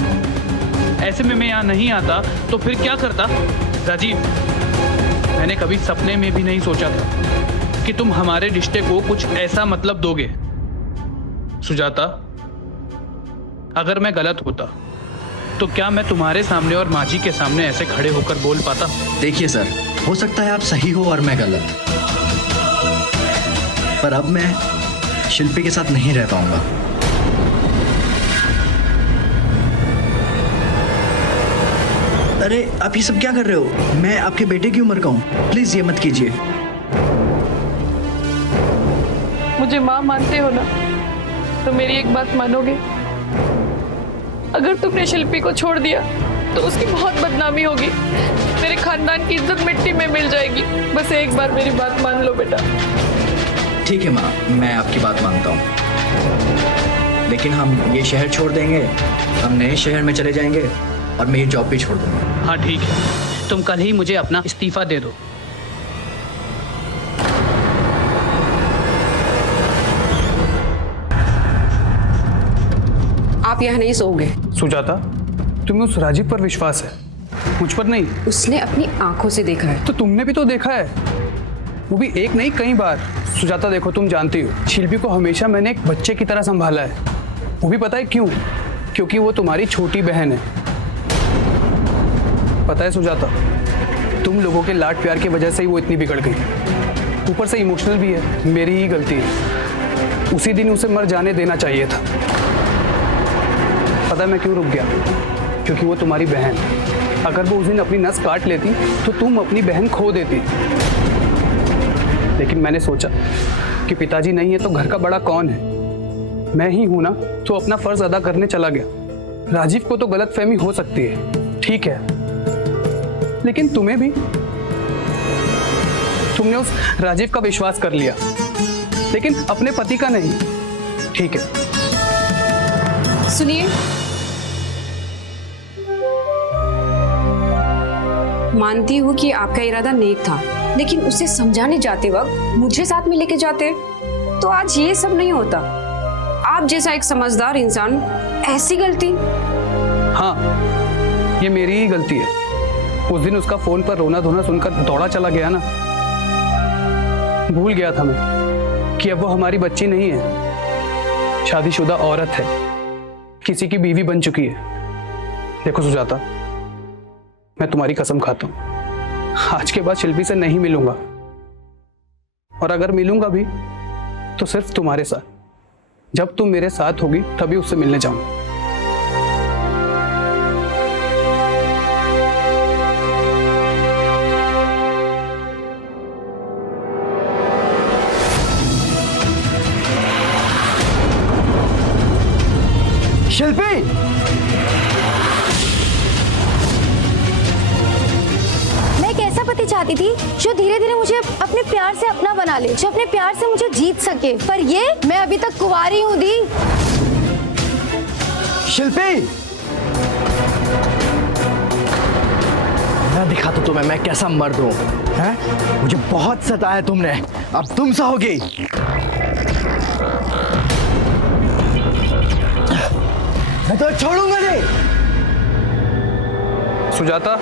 ऐसे में मैं यहाँ नहीं आता तो फिर क्या करता? राजीव, मैंने कभी सपने में भी नहीं सोचा था कि तुम हमारे रिश्ते को कुछ ऐसा मतलब दोगे। सुजाता, अगर मैं गलत होता तो क्या मैं तुम्हारे सामने और माँ जी के सामने ऐसे खड़े होकर बोल पाता? देखिए सर, हो सकता है आप सही हो और मैं गलत, पर अब मैं शिल्पी के साथ नहीं रह पाऊंगा। अरे आप ये सब क्या कर रहे हो? मैं आपके बेटे की उम्र का हूँ, प्लीज ये मत कीजिए। मुझे माँ मानते हो ना, तो मेरी एक बात मानोगे? अगर तुमने शिल्पी को छोड़ दिया तो उसकी बहुत बदनामी होगी, मेरे खानदान की इज्जत मिट्टी में मिल जाएगी। बस एक बार मेरी बात मान लो बेटा। ठीक है माँ, मैं आपकी बात मानता हूँ, लेकिन हम ये शहर छोड़ देंगे, हम नए शहर में चले जाएंगे और मैं ये जॉब भी छोड़ दूंगा। हाँ ठीक है, तुम कल ही मुझे अपना इस्तीफा दे दो। आप यहाँ नहीं सोओगे। सुजाता, तुम्हें उस राजीव पर विश्वास है, मुझ पर नहीं? उसने अपनी आंखों से देखा है। तो तुमने भी तो देखा है, वो भी एक नहीं कई बार। सुजाता देखो, तुम जानती हो शिल्पी को हमेशा मैंने एक बच्चे की तरह संभाला है। वो भी पता है क्यों? क्योंकि वो तुम्हारी छोटी बहन है। पता है सुजाता, तुम लोगों के लाड प्यार की वजह से ही वो इतनी बिगड़ गई। ऊपर से इमोशनल भी है, मेरी ही गलती है। उसी दिन उसे मर जाने देना चाहिए था। पता है मैं क्यों रुक गया? क्योंकि वो तुम्हारी बहन। अगर वो उस दिन अपनी नस काट लेती तो तुम अपनी बहन खो देती। लेकिन मैंने सोचा कि पिताजी नहीं है तो घर का बड़ा कौन है? मैं ही हूं ना, तो अपना फर्ज अदा करने चला गया। राजीव को तो गलतफहमी हो सकती है, ठीक है, लेकिन तुम्हें भी। तुमने उस राजीव का विश्वास कर लिया, लेकिन अपने पति का नहीं। ठीक है, सुनिए, मानती हूँ कि आपका इरादा नेक था, लेकिन उसे समझाने जाते वक्त मुझे साथ में लेके जाते तो आज ये सब नहीं होता। आप जैसा एक समझदार इंसान ऐसी गलती। हाँ, ये मेरी ही गलती है। उस दिन उसका फोन पर रोना धोना सुनकर दौड़ा चला गया ना। भूल गया था मैं कि अब वो हमारी बच्ची नहीं है, शादीशुदा औरत है, किसी की बीवी बन चुकी है। देखो सुजाता, मैं तुम्हारी कसम खाता हूं, आज के बाद शिल्पी से नहीं मिलूंगा, और अगर मिलूंगा भी तो सिर्फ तुम्हारे साथ। जब तुम मेरे साथ होगी तभी उससे मिलने जाऊंगा। शिल्पी, मैं एक ऐसा पति चाहती थी जो धीरे धीरे मुझे अपने प्यार से अपना बना ले, जो अपने प्यार से मुझे जीत सके। पर ये, मैं अभी तक कुंवारी हूँ दी। शिल्पी, मैं दिखाता हूं तुम्हें मैं कैसा मर्द हूँ, हैं? मुझे बहुत सताया तुमने, अब तुम सहोगी। मैं तो छोड़ूंगा नहीं। सुजाता,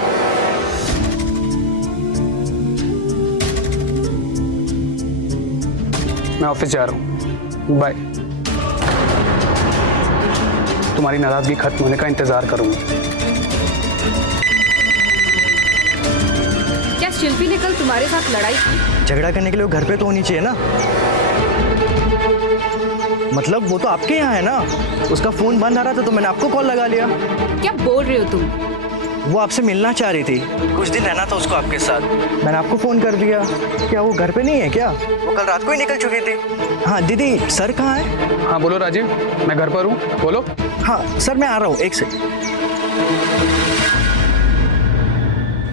मैं ऑफिस जा रहा हूँ, बाय। तुम्हारी नाराजगी खत्म होने का इंतजार करूंगा। क्या शिल्पी ने कल तुम्हारे साथ लड़ाई की? झगड़ा करने के लिए वो घर पे तो होनी चाहिए ना। मतलब वो तो आपके यहाँ है ना, उसका फोन बंद आ रहा था तो मैंने आपको कॉल लगा लिया। क्या बोल रहे हो तुम? वो आपसे मिलना चाह रही थी, कुछ दिन रहना था उसको आपके साथ, मैंने आपको फोन कर दिया। क्या वो घर पे नहीं है क्या? वो कल रात को ही निकल चुकी थी। हाँ दीदी, सर कहाँ है? हाँ बोलो राजीव, मैं घर पर हूँ, बोलो। हाँ सर मैं आ रहा हूँ, एक सेकंड।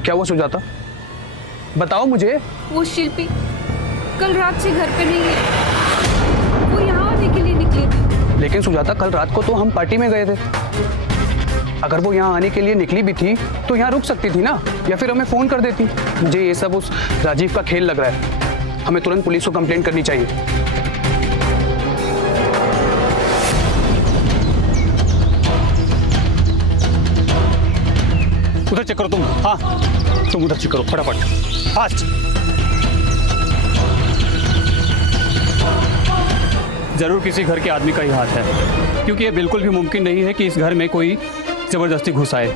क्या हुआ सुजाता, बताओ मुझे। वो शिल्पी कल रात से घर पे नहीं है, वो यहाँ आने के लिए निकली थी। लेकिन सुजाता, कल रात को तो हम पार्टी में गए थे। अगर वो यहाँ आने के लिए निकली भी थी तो यहाँ रुक सकती थी ना, या फिर हमें फोन कर देती। मुझे ये सब उस राजीव का खेल लग रहा है, हमें तुरंत पुलिस को कंप्लेंट करनी चाहिए। उधर चेक करो तुम। हाँ तुम उधर चेक करो फटाफट, फास्ट। जरूर किसी घर के आदमी का ही हाथ है, क्योंकि ये बिल्कुल भी मुमकिन नहीं है कि इस घर में कोई ज़बरदस्ती घुस आए।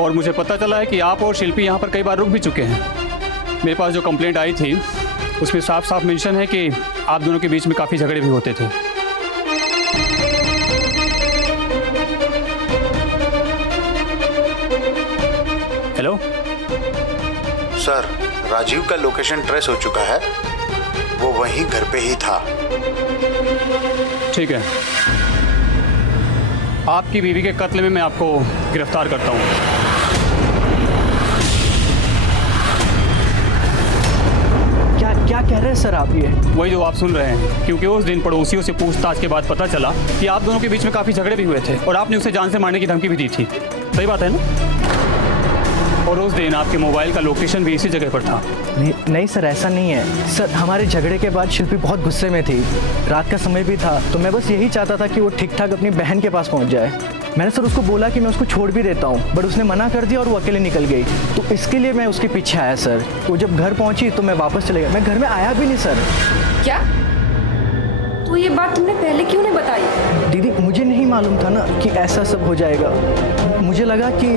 और मुझे पता चला है कि आप और शिल्पी यहाँ पर कई बार रुक भी चुके हैं। मेरे पास जो कंप्लेंट आई थी उसमें साफ साफ मेंशन है कि आप दोनों के बीच में काफ़ी झगड़े भी होते थे। हेलो सर, राजीव का लोकेशन ट्रेस हो चुका है, वो वहीं घर पे ही था। ठीक है, आपकी बीवी के कत्ल में मैं आपको गिरफ्तार करता हूँ। क्या क्या कह रहे हैं सर आप? ये वही जो आप सुन रहे हैं, क्योंकि उस दिन पड़ोसियों से पूछताछ के बाद पता चला कि आप दोनों के बीच में काफ़ी झगड़े भी हुए थे और आपने उसे जान से मारने की धमकी भी दी थी। सही बात है ना? और उस दिन आपके मोबाइल का लोकेशन भी इसी जगह पर था। नहीं सर, ऐसा नहीं है सर। हमारे झगड़े के बाद शिल्पी बहुत गुस्से में थी, रात का समय भी था, तो मैं बस यही चाहता था कि वो ठीक ठाक अपनी बहन के पास पहुंच जाए। मैंने सर उसको बोला कि मैं उसको छोड़ भी देता हूँ, बट उसने मना कर दिया और वो अकेले निकल गई। तो इसके लिए मैं उसके पीछे आया सर। वो जब घर पहुंची तो मैं वापस चले गया, मैं घर में आया भी नहीं सर। क्या? तो ये बात तुमने पहले क्यों नहीं बताई? दीदी मुझे नहीं मालूम था ना कि ऐसा सब हो जाएगा, मुझे लगा कि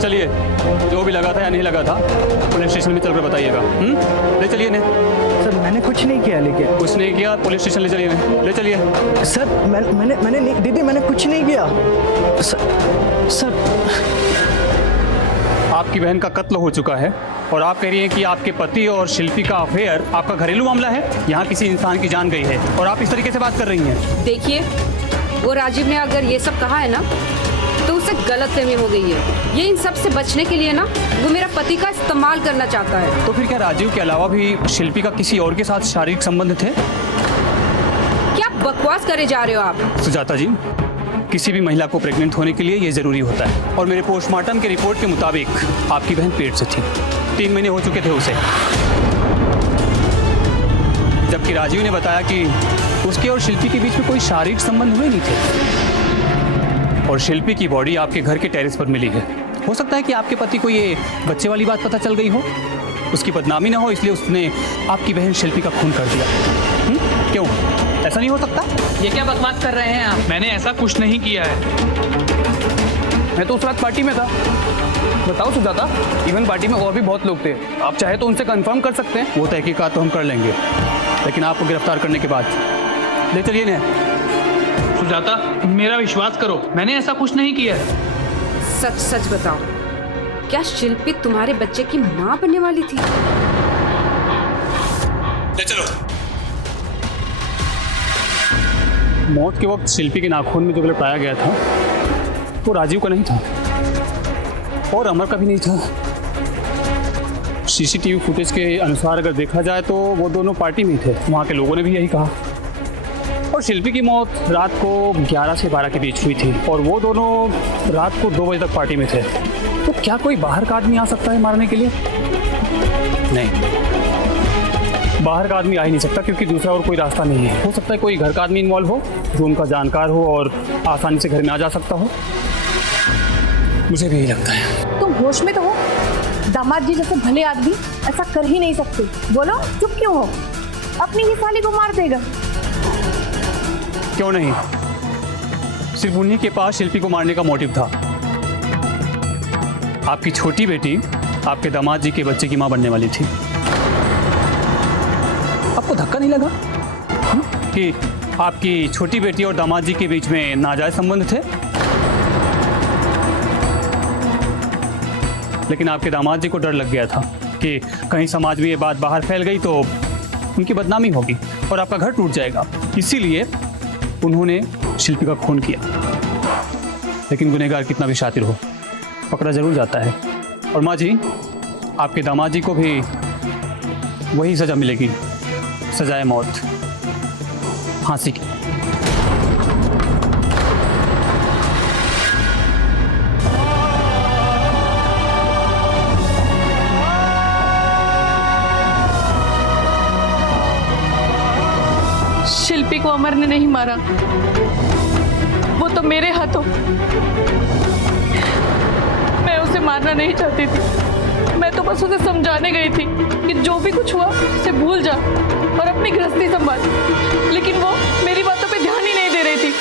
चलिए, जो भी लगा था या नहीं लगा था पुलिस स्टेशन में चलकर बताइएगा। ले चलिए ने। सर मैंने कुछ नहीं किया। लेकिन कुछ नहीं किया, पुलिस स्टेशन ले चलिए ने। ले चलिए। सर मैंने नहीं, दीदी मैंने कुछ नहीं किया। सर आपकी बहन का कत्ल हो चुका है और आप कह रही हैं कि आपके पति और शिल्पी का अफेयर आपका घरेलू मामला है। यहाँ किसी इंसान की जान गई है और आप इस तरीके से बात कर रही हैं। देखिए, वो राजीव ने अगर ये सब कहा है ना तो उसे गलतफहमी हो गई है। ये इन सब से बचने के लिए ना वो मेरा पति का इस्तेमाल करना चाहता है। तो फिर क्या राजीव के अलावा भी शिल्पी का किसी और के साथ शारीरिक संबंध थे? क्या बकवास करे जा रहे हो आप? सुजाता जी, किसी भी महिला को प्रेग्नेंट होने के लिए ये जरूरी होता है और मेरे पोस्टमार्टम के रिपोर्ट के मुताबिक आपकी बहन पेट से थी। 3 महीने हो चुके थे उसे, जबकि राजीव ने बताया कि उसके और शिल्पी के बीच में कोई शारीरिक संबंध हुए नहीं थे। और शिल्पी की बॉडी आपके घर के टेरेस पर मिली है। हो सकता है कि आपके पति को ये बच्चे वाली बात पता चल गई हो, उसकी बदनामी ना हो, इसलिए उसने आपकी बहन शिल्पी का खून कर दिया। क्यों, ऐसा नहीं हो सकता? ये क्या बकवास कर रहे हैं आप? मैंने ऐसा कुछ नहीं किया है। मैं तो उस रात पार्टी में था। बताओ सुजाता, इवन पार्टी में और भी बहुत लोग थे, आप चाहे तो उनसे कंफर्म कर सकते हैं। वो तहकीकात तो हम कर लेंगे, लेकिन आपको गिरफ्तार करने के बाद ले चलिए ने। सुजाता, मेरा विश्वास करो, मैंने ऐसा कुछ नहीं किया है। सच सच बताओ, क्या शिल्पी तुम्हारे बच्चे की माँ बनने वाली थी? ले चलो। मौत के वक्त शिल्पी के नाखून में जो ब्लड पाया गया था वो राजीव का नहीं था और अमर का भी नहीं था। सीसीटीवी फुटेज के अनुसार अगर देखा जाए तो वो दोनों पार्टी में थे, वहाँ के लोगों ने भी यही कहा। और शिल्पी की मौत रात को 11 से 12 के बीच हुई थी और वो दोनों रात को 2 बजे तक पार्टी में थे। तो क्या कोई बाहर का आदमी आ सकता है मारने के लिए? नहीं, बाहर का आदमी आ ही नहीं सकता क्योंकि दूसरा और कोई रास्ता नहीं है। हो सकता है कोई घर का आदमी इन्वॉल्व हो जो उनका जानकार हो और आसानी से घर में आ जा सकता हो। मुझे भी यही लगता है। तुम होश में तो हो? दामाद जी जैसे भले आदमी ऐसा कर ही नहीं सकते। बोलो चुप क्यों हो? अपनी ही साली को मार देगा। क्यों नहीं, सिर्फ उन्हीं के पास शिल्पी को मारने का मोटिव था। आपकी छोटी बेटी आपके दामाद जी के बच्चे की मां बनने वाली थी। आपको धक्का नहीं लगा कि आपकी छोटी बेटी और दामाद जी के बीच में नाजायज संबंध थे? लेकिन आपके दामाद जी को डर लग गया था कि कहीं समाज में ये बात बाहर फैल गई तो उनकी बदनामी होगी और आपका घर टूट जाएगा। इसीलिए उन्होंने शिल्पी का खून किया। लेकिन गुनहगार कितना भी शातिर हो, पकड़ा जरूर जाता है। और माँ जी, आपके दामाद जी को भी वही सजा मिलेगी, सजाए मौत, फांसी की। शिल्पी को अमर ने नहीं मारा, वो तो मेरे हाथों। मैं उसे मारना नहीं चाहती थी, मैं तो बस उसे समझाने गई थी कि जो भी कुछ हुआ उसे भूल जा और अपनी गृहस्थी संभाल। लेकिन वो मेरी बातों पे ध्यान ही नहीं दे रही थी,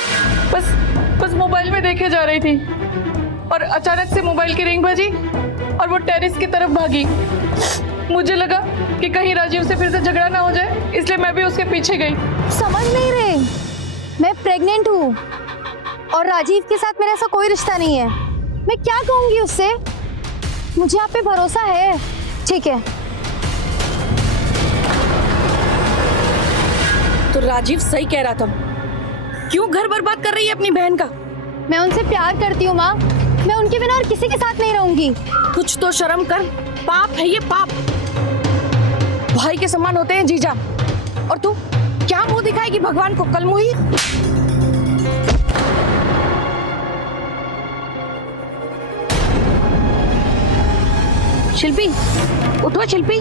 बस मोबाइल में देखे जा रही थी। और अचानक से मोबाइल की रिंग बजी और वो टेरेस की तरफ भागी। मुझे लगा कि कहीं राजीव से फिर से झगड़ा ना हो जाए, इसलिए मैं भी उसके पीछे गई। समझ नहीं रहे, मैं प्रेग्नेंट हूँ और राजीव के साथ मेरा ऐसा कोई रिश्ता नहीं है। मैं क्या कहूँगी उससे? मुझे आप पे भरोसा है। ठीक है, तो राजीव सही कह रहा था। क्यों घर बर्बाद कर रही है अपनी बहन का? मैं उनसे प्यार करती हूँ माँ, मैं उनके बिना और किसी के साथ नहीं रहूंगी। कुछ तो शर्म कर, पाप है ये, पाप। भाई के समान होते हैं जीजा, और तू क्या मुंह दिखाएगी भगवान को? कल मुही। शिल्पी, उठो शिल्पी।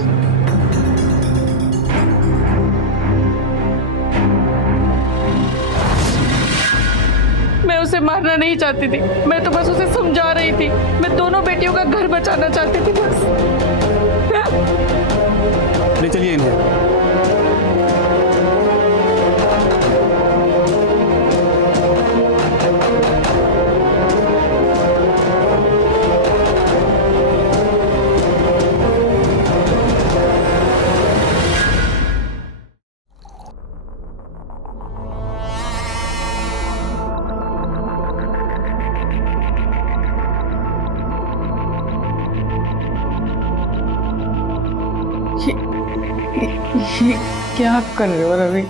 मैं उसे मारना नहीं चाहती थी, मैं तो बस उसे समझा रही थी। मैं दोनों बेटियों का घर बचाना चाहती थी बस। ले चलिए इन्हें। क्या कर रहे हो रवि?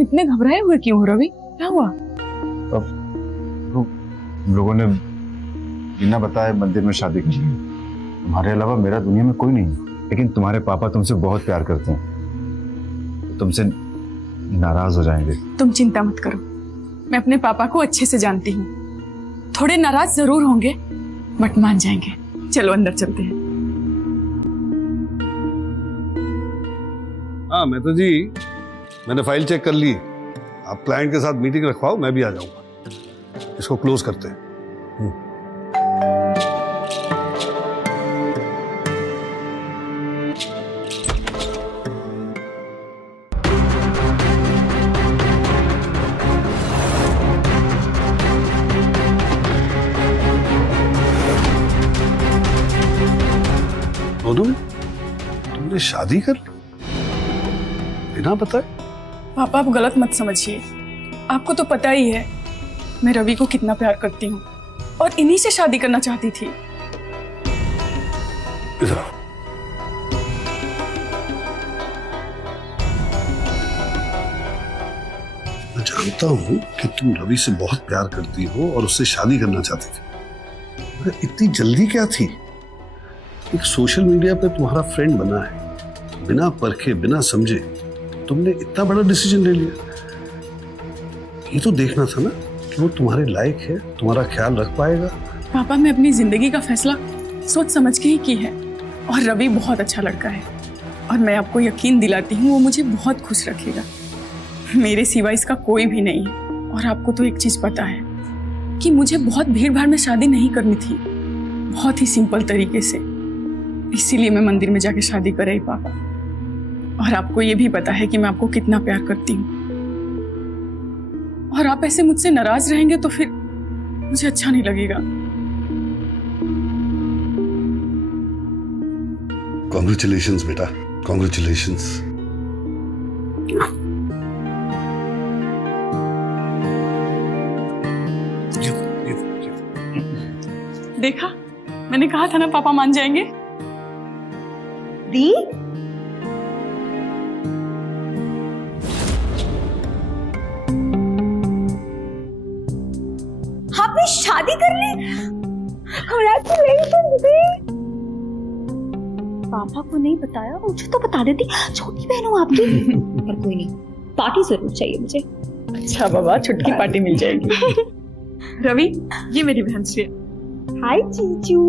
इतने घबराए हुए क्यों हो रवि? क्या हुआ? लोगों ने बिना बताए मंदिर में शादी की। तुम्हारे अलावा मेरा दुनिया में कोई नहीं, लेकिन तुम्हारे पापा तुमसे बहुत प्यार करते हैं, तुमसे नाराज हो जाएंगे। तुम चिंता मत करो, मैं अपने पापा को अच्छे से जानती हूँ। थोड़े नाराज जरूर होंगे बट मान जाएंगे। चलो अंदर चलते हैं। हाँ मैं तो जी, मैंने फाइल चेक कर ली। आप क्लाइंट के साथ मीटिंग रखवाओ, मैं भी आ जाऊंगा। इसको क्लोज करते हैं। तुमने शादी कर ली बिना बताए? पापा आप गलत मत समझिए, आपको तो पता ही है मैं रवि को कितना प्यार करती हूँ और इन्हीं से शादी करना चाहती थी। इधर आओ। मैं जानता हूँ कि तुम रवि से बहुत प्यार करती हो और उससे शादी करना चाहती थी, मगर इतनी जल्दी क्या थी? एक सोशल मीडिया पे तुम्हारा फ्रेंड बना है, बिना परखे बिना समझे तुमने इतना बड़ा डिसीजन ले लिया। ये तो देखना था ना कि वो तुम्हारे लायक है, तुम्हारा ख्याल रख पाएगा। पापा मैं अपनी जिंदगी का फैसला सोच समझ के ही की है और रवि बहुत अच्छा लड़का है और मैं आपको यकीन दिलाती हूँ वो मुझे बहुत खुश रखेगा। मेरे सिवा इसका कोई भी नहीं है। और आपको तो एक चीज पता है कि मुझे बहुत भीड़ भाड़ में शादी नहीं करनी थी, बहुत ही सिंपल तरीके से, इसीलिए मैं मंदिर में जाके शादी कर रही पापा। और आपको ये भी पता है कि मैं आपको कितना प्यार करती हूँ और आप ऐसे मुझसे नाराज रहेंगे तो फिर मुझे अच्छा नहीं लगेगा। कॉन्ग्रेचुलेशंस बेटा, कॉन्ग्रेचुलेशंस। देखा, मैंने कहा था ना पापा मान जाएंगे। दी आपने शादी कर ली? Congratulations दी। पापा को नहीं बताया, मुझे तो बता देती, छोटी बहन हूँ आपकी। पर कोई नहीं, पार्टी जरूर चाहिए मुझे। अच्छा बाबा, छुटकी पार्टी मिल जाएगी। रवि, ये मेरी बहन से। हाय जीजू।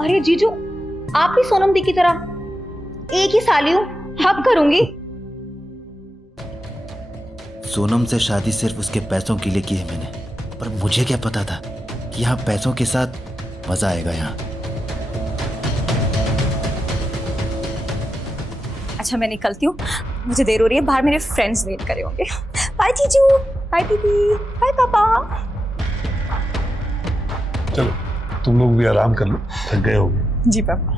अरे जीजू, आप भी सोनम दी की तरह एक ही साली हो, हक करूंगी। सोनम से शादी सिर्फ उसके पैसों के लिए की है मैंने, पर मुझे क्या पता था कि यहाँ पैसों के साथ मजा आएगा। यहाँ अच्छा मैं निकलती हूँ, मुझे देर हो रही है, बाहर मेरे फ्रेंड्स वेट कर रहे होंगे। बाय जीजू, बाय दीदी, बाय पापा। चलो तुम लोग भी आराम कर लो, थक गए होंगे। जी पापा।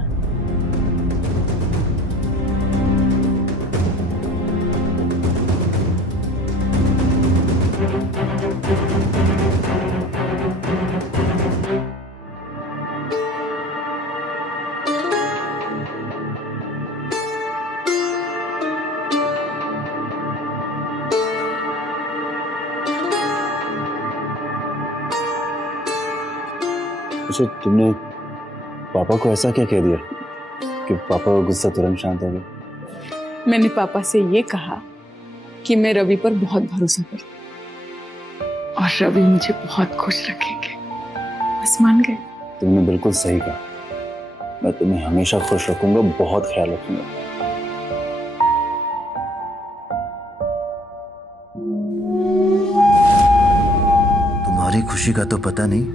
अच्छा, तुमने पापा को ऐसा क्या कह दिया कि पापा का गुस्सा तुरंत शांत हो गया? मैंने पापा से ये कहा कि मैं रवि पर बहुत भरोसा करती हूँ और रवि मुझे बहुत खुश रखेंगे, बस मान गए। तुमने बिल्कुल सही कहा, मैं तुम्हें हमेशा खुश रखूंगा, बहुत ख्याल रखूंगा। तुम्हारी खुशी का तो पता नहीं,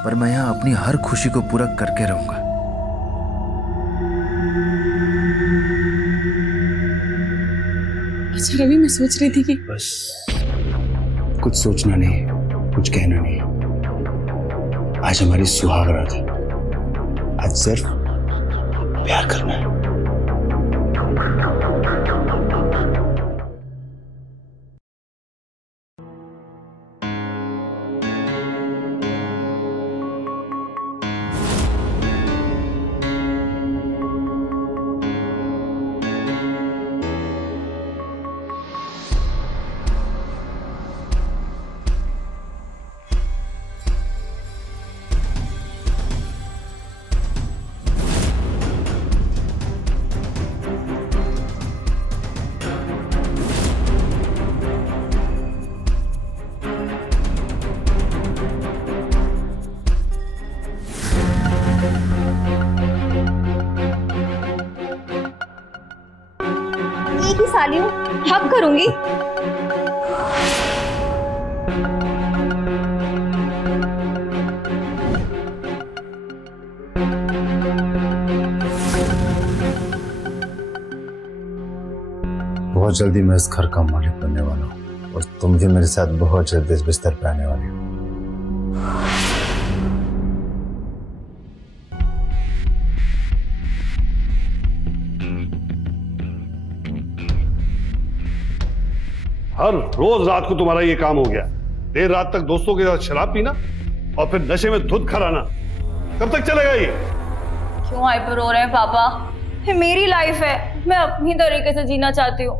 पर मैं यहाँ अपनी हर खुशी को पूरा करके रहूंगा। अच्छा रवि, मैं सोच रही थी कि बस कुछ सोचना नहीं, कुछ कहना नहीं। आज हमारी सुहाग रात है, आज सिर्फ प्यार करना है। बहुत जल्दी मैं इस घर का मालिक बनने वाला हूँ और तुम भी मेरे साथ बहुत जल्दी इस बिस्तर पे आने वाली हो। हर रोज रात को तुम्हारा ये काम हो गया, देर रात तक दोस्तों के साथ शराब पीना और फिर नशे में धुत कराना। कब तक चलेगा ये? क्यों हाइपर हो रहे हैं पापा? ये मेरी लाइफ है, मैं अपनी तरीके से जीना चाहती हूँ।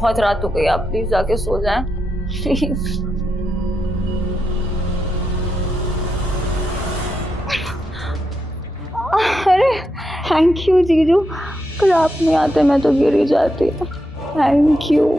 बहुत रात हो गई, आप प्लीज जाके सो जाएं प्लीज। अरे थैंक यू जीजू, कल आप नहीं आते मैं तो गिर ही जाती। Thank you.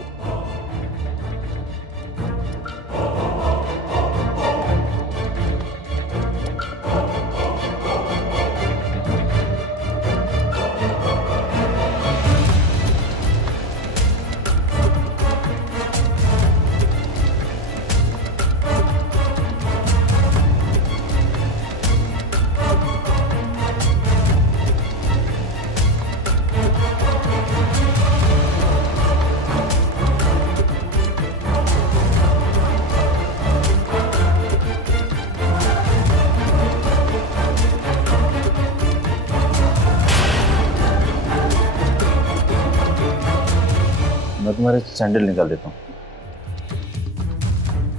मैं तुम्हारे सैंडल निकाल देता हूँ,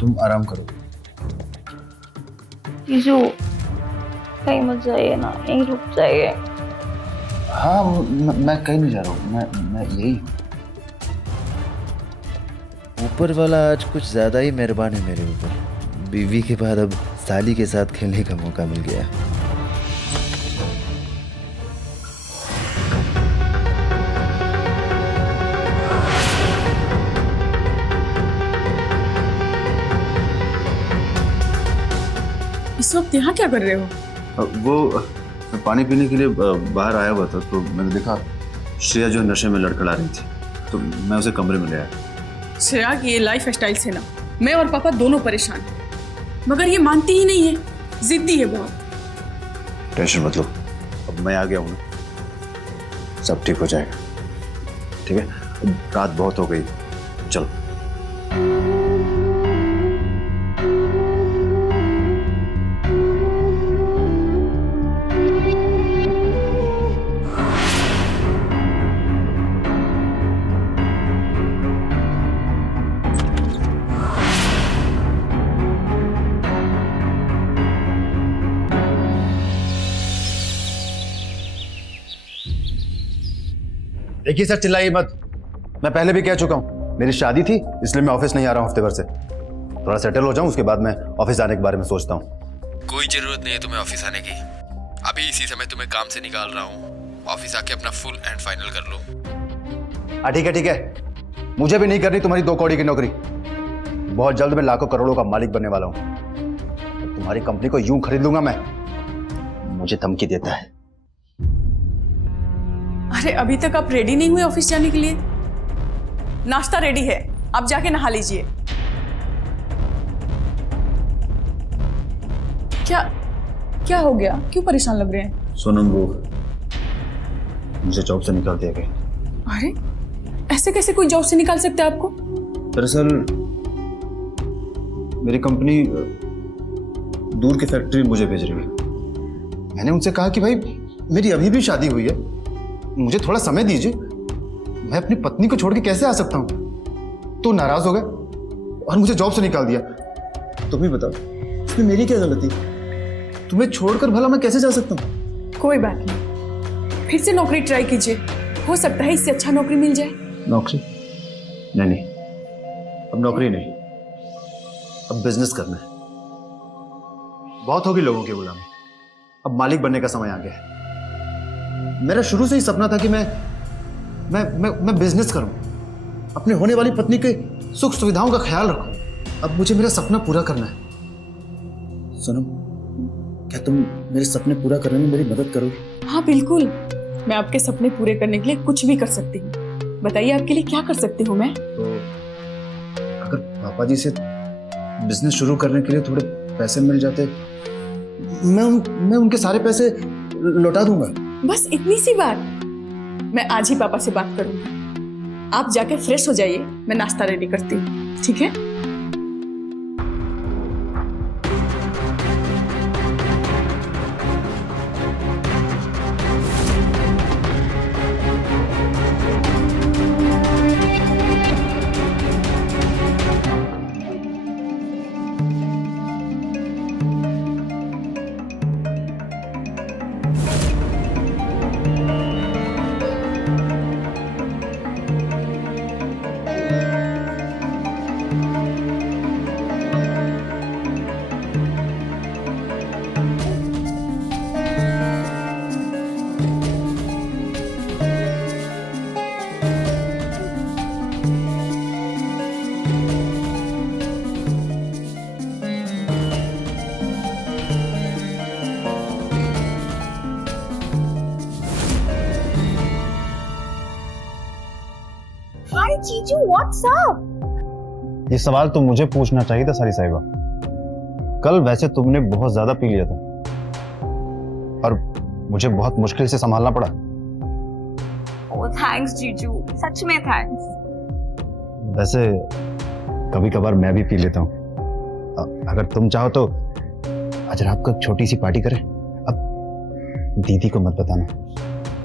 तुम आराम करो। जीजू कहीं मत जाइए ना, यहीं रुक जाइए। हाँ मैं कहीं नहीं जा रहा हूँ, मैं यही। ऊपर वाला आज कुछ ज़्यादा ही मेहरबान है मेरे ऊपर। बीवी के बाद अब साली के साथ खेलने का मौका मिल गया। इस वक्त यहाँ क्या कर रहे हो? वो मैं पानी पीने के लिए बाहर आया हुआ था, तो मैंने देखा श्रेया जो नशे में लड़खड़ा रही थी, तो मैं उसे कमरे में ले आया। श्रेया की ये लाइफ स्टाइल से ना मैं और पापा दोनों परेशान हैं, मगर ये मानती ही नहीं है, जिद्दी है बहुत। टेंशन मत लो, अब मैं आ गया हूँ ना, सब ठीक हो जाएगा। ठीक है, अब रात बहुत हो गई, चलो। देखिए सर, चिल्लाइए मत। मैं पहले भी कह चुका हूँ, मेरी शादी थी इसलिए मैं ऑफिस नहीं आ रहा हूँ हफ्ते भर से। थोड़ा सेटल हो जाऊँ, उसके बाद मैं ऑफिस आने के बारे में सोचता हूँ। कोई जरूरत नहीं है तुम्हें ऑफिस आने की। अभी इसी समय तुम्हें काम से निकाल रहा हूँ, ऑफिस आके अपना फुल एंड फाइनल कर लो। हाँ ठीक है, मुझे भी नहीं करनी तुम्हारी 2 कौड़ी की नौकरी। बहुत जल्द मैं लाखों करोड़ों का मालिक बनने वाला हूँ। तुम्हारी कंपनी को यूं खरीद लूंगा मैं। मुझे धमकी देता है। अरे अभी तक आप रेडी नहीं हुए ऑफिस जाने के लिए? नाश्ता रेडी है, आप जाके नहा लीजिए। क्या हो गया, क्यों परेशान लग रहे हैं? सोनम, वो मुझे जॉब से निकाल दिया गया। अरे ऐसे कैसे कोई जॉब से निकाल सकता है आपको? दरअसल मेरी कंपनी दूर की फैक्ट्री मुझे भेज रही है। मैंने उनसे कहा कि भाई मेरी अभी भी शादी हुई है, मुझे थोड़ा समय दीजिए, मैं अपनी पत्नी को छोड़ के कैसे आ सकता हूं। तो नाराज हो गए और मुझे जॉब से निकाल दिया। तुम ही बताओ, इसमें मेरी क्या गलती? तुम्हें छोड़कर भला मैं कैसे जा सकता हूँ? कोई बात नहीं, फिर से नौकरी ट्राई कीजिए, हो सकता है इससे अच्छा नौकरी मिल जाए। नौकरी? नहीं, अब नौकरी नहीं, अब बिजनेस करना है। बहुत होगी लोगों की गुलामी, अब मालिक बनने का समय आ गया है। मेरा शुरू से ही सपना था कि मैं बिजनेस करूं, अपने होने वाली पत्नी के सुख सुविधाओं का ख्याल रखूं। अब मुझे मेरा सपना पूरा करना है। सोनम, क्या तुम मेरे सपने पूरा करने में मेरी मदद करोगी? हाँ बिल्कुल, मैं आपके सपने पूरे करने के लिए कुछ भी कर सकती हूँ। बताइए आपके लिए क्या कर सकती हूँ मैं? तो अगर पापा जी से बिजनेस शुरू करने के लिए थोड़े पैसे मिल जाते, मैं उनके सारे पैसे लौटा दूंगा। बस इतनी सी बात? मैं आज ही पापा से बात करूंगी। आप जाके फ्रेश हो जाइए, मैं नाश्ता रेडी करती हूँ, ठीक है? हाय जीजू, व्हाट्स अप? ये सवाल तो मुझे पूछना चाहिए था सारी साहिबा। कल वैसे तुमने बहुत ज्यादा पी लिया था और मुझे बहुत मुश्किल से संभालना पड़ा। ओह थैंक्स जीजू, सच में थैंक्स। वैसे कभी कभार मैं भी पी लेता हूँ। अगर तुम चाहो तो आज रात को एक छोटी सी पार्टी करें। अब दीदी को मत बताना।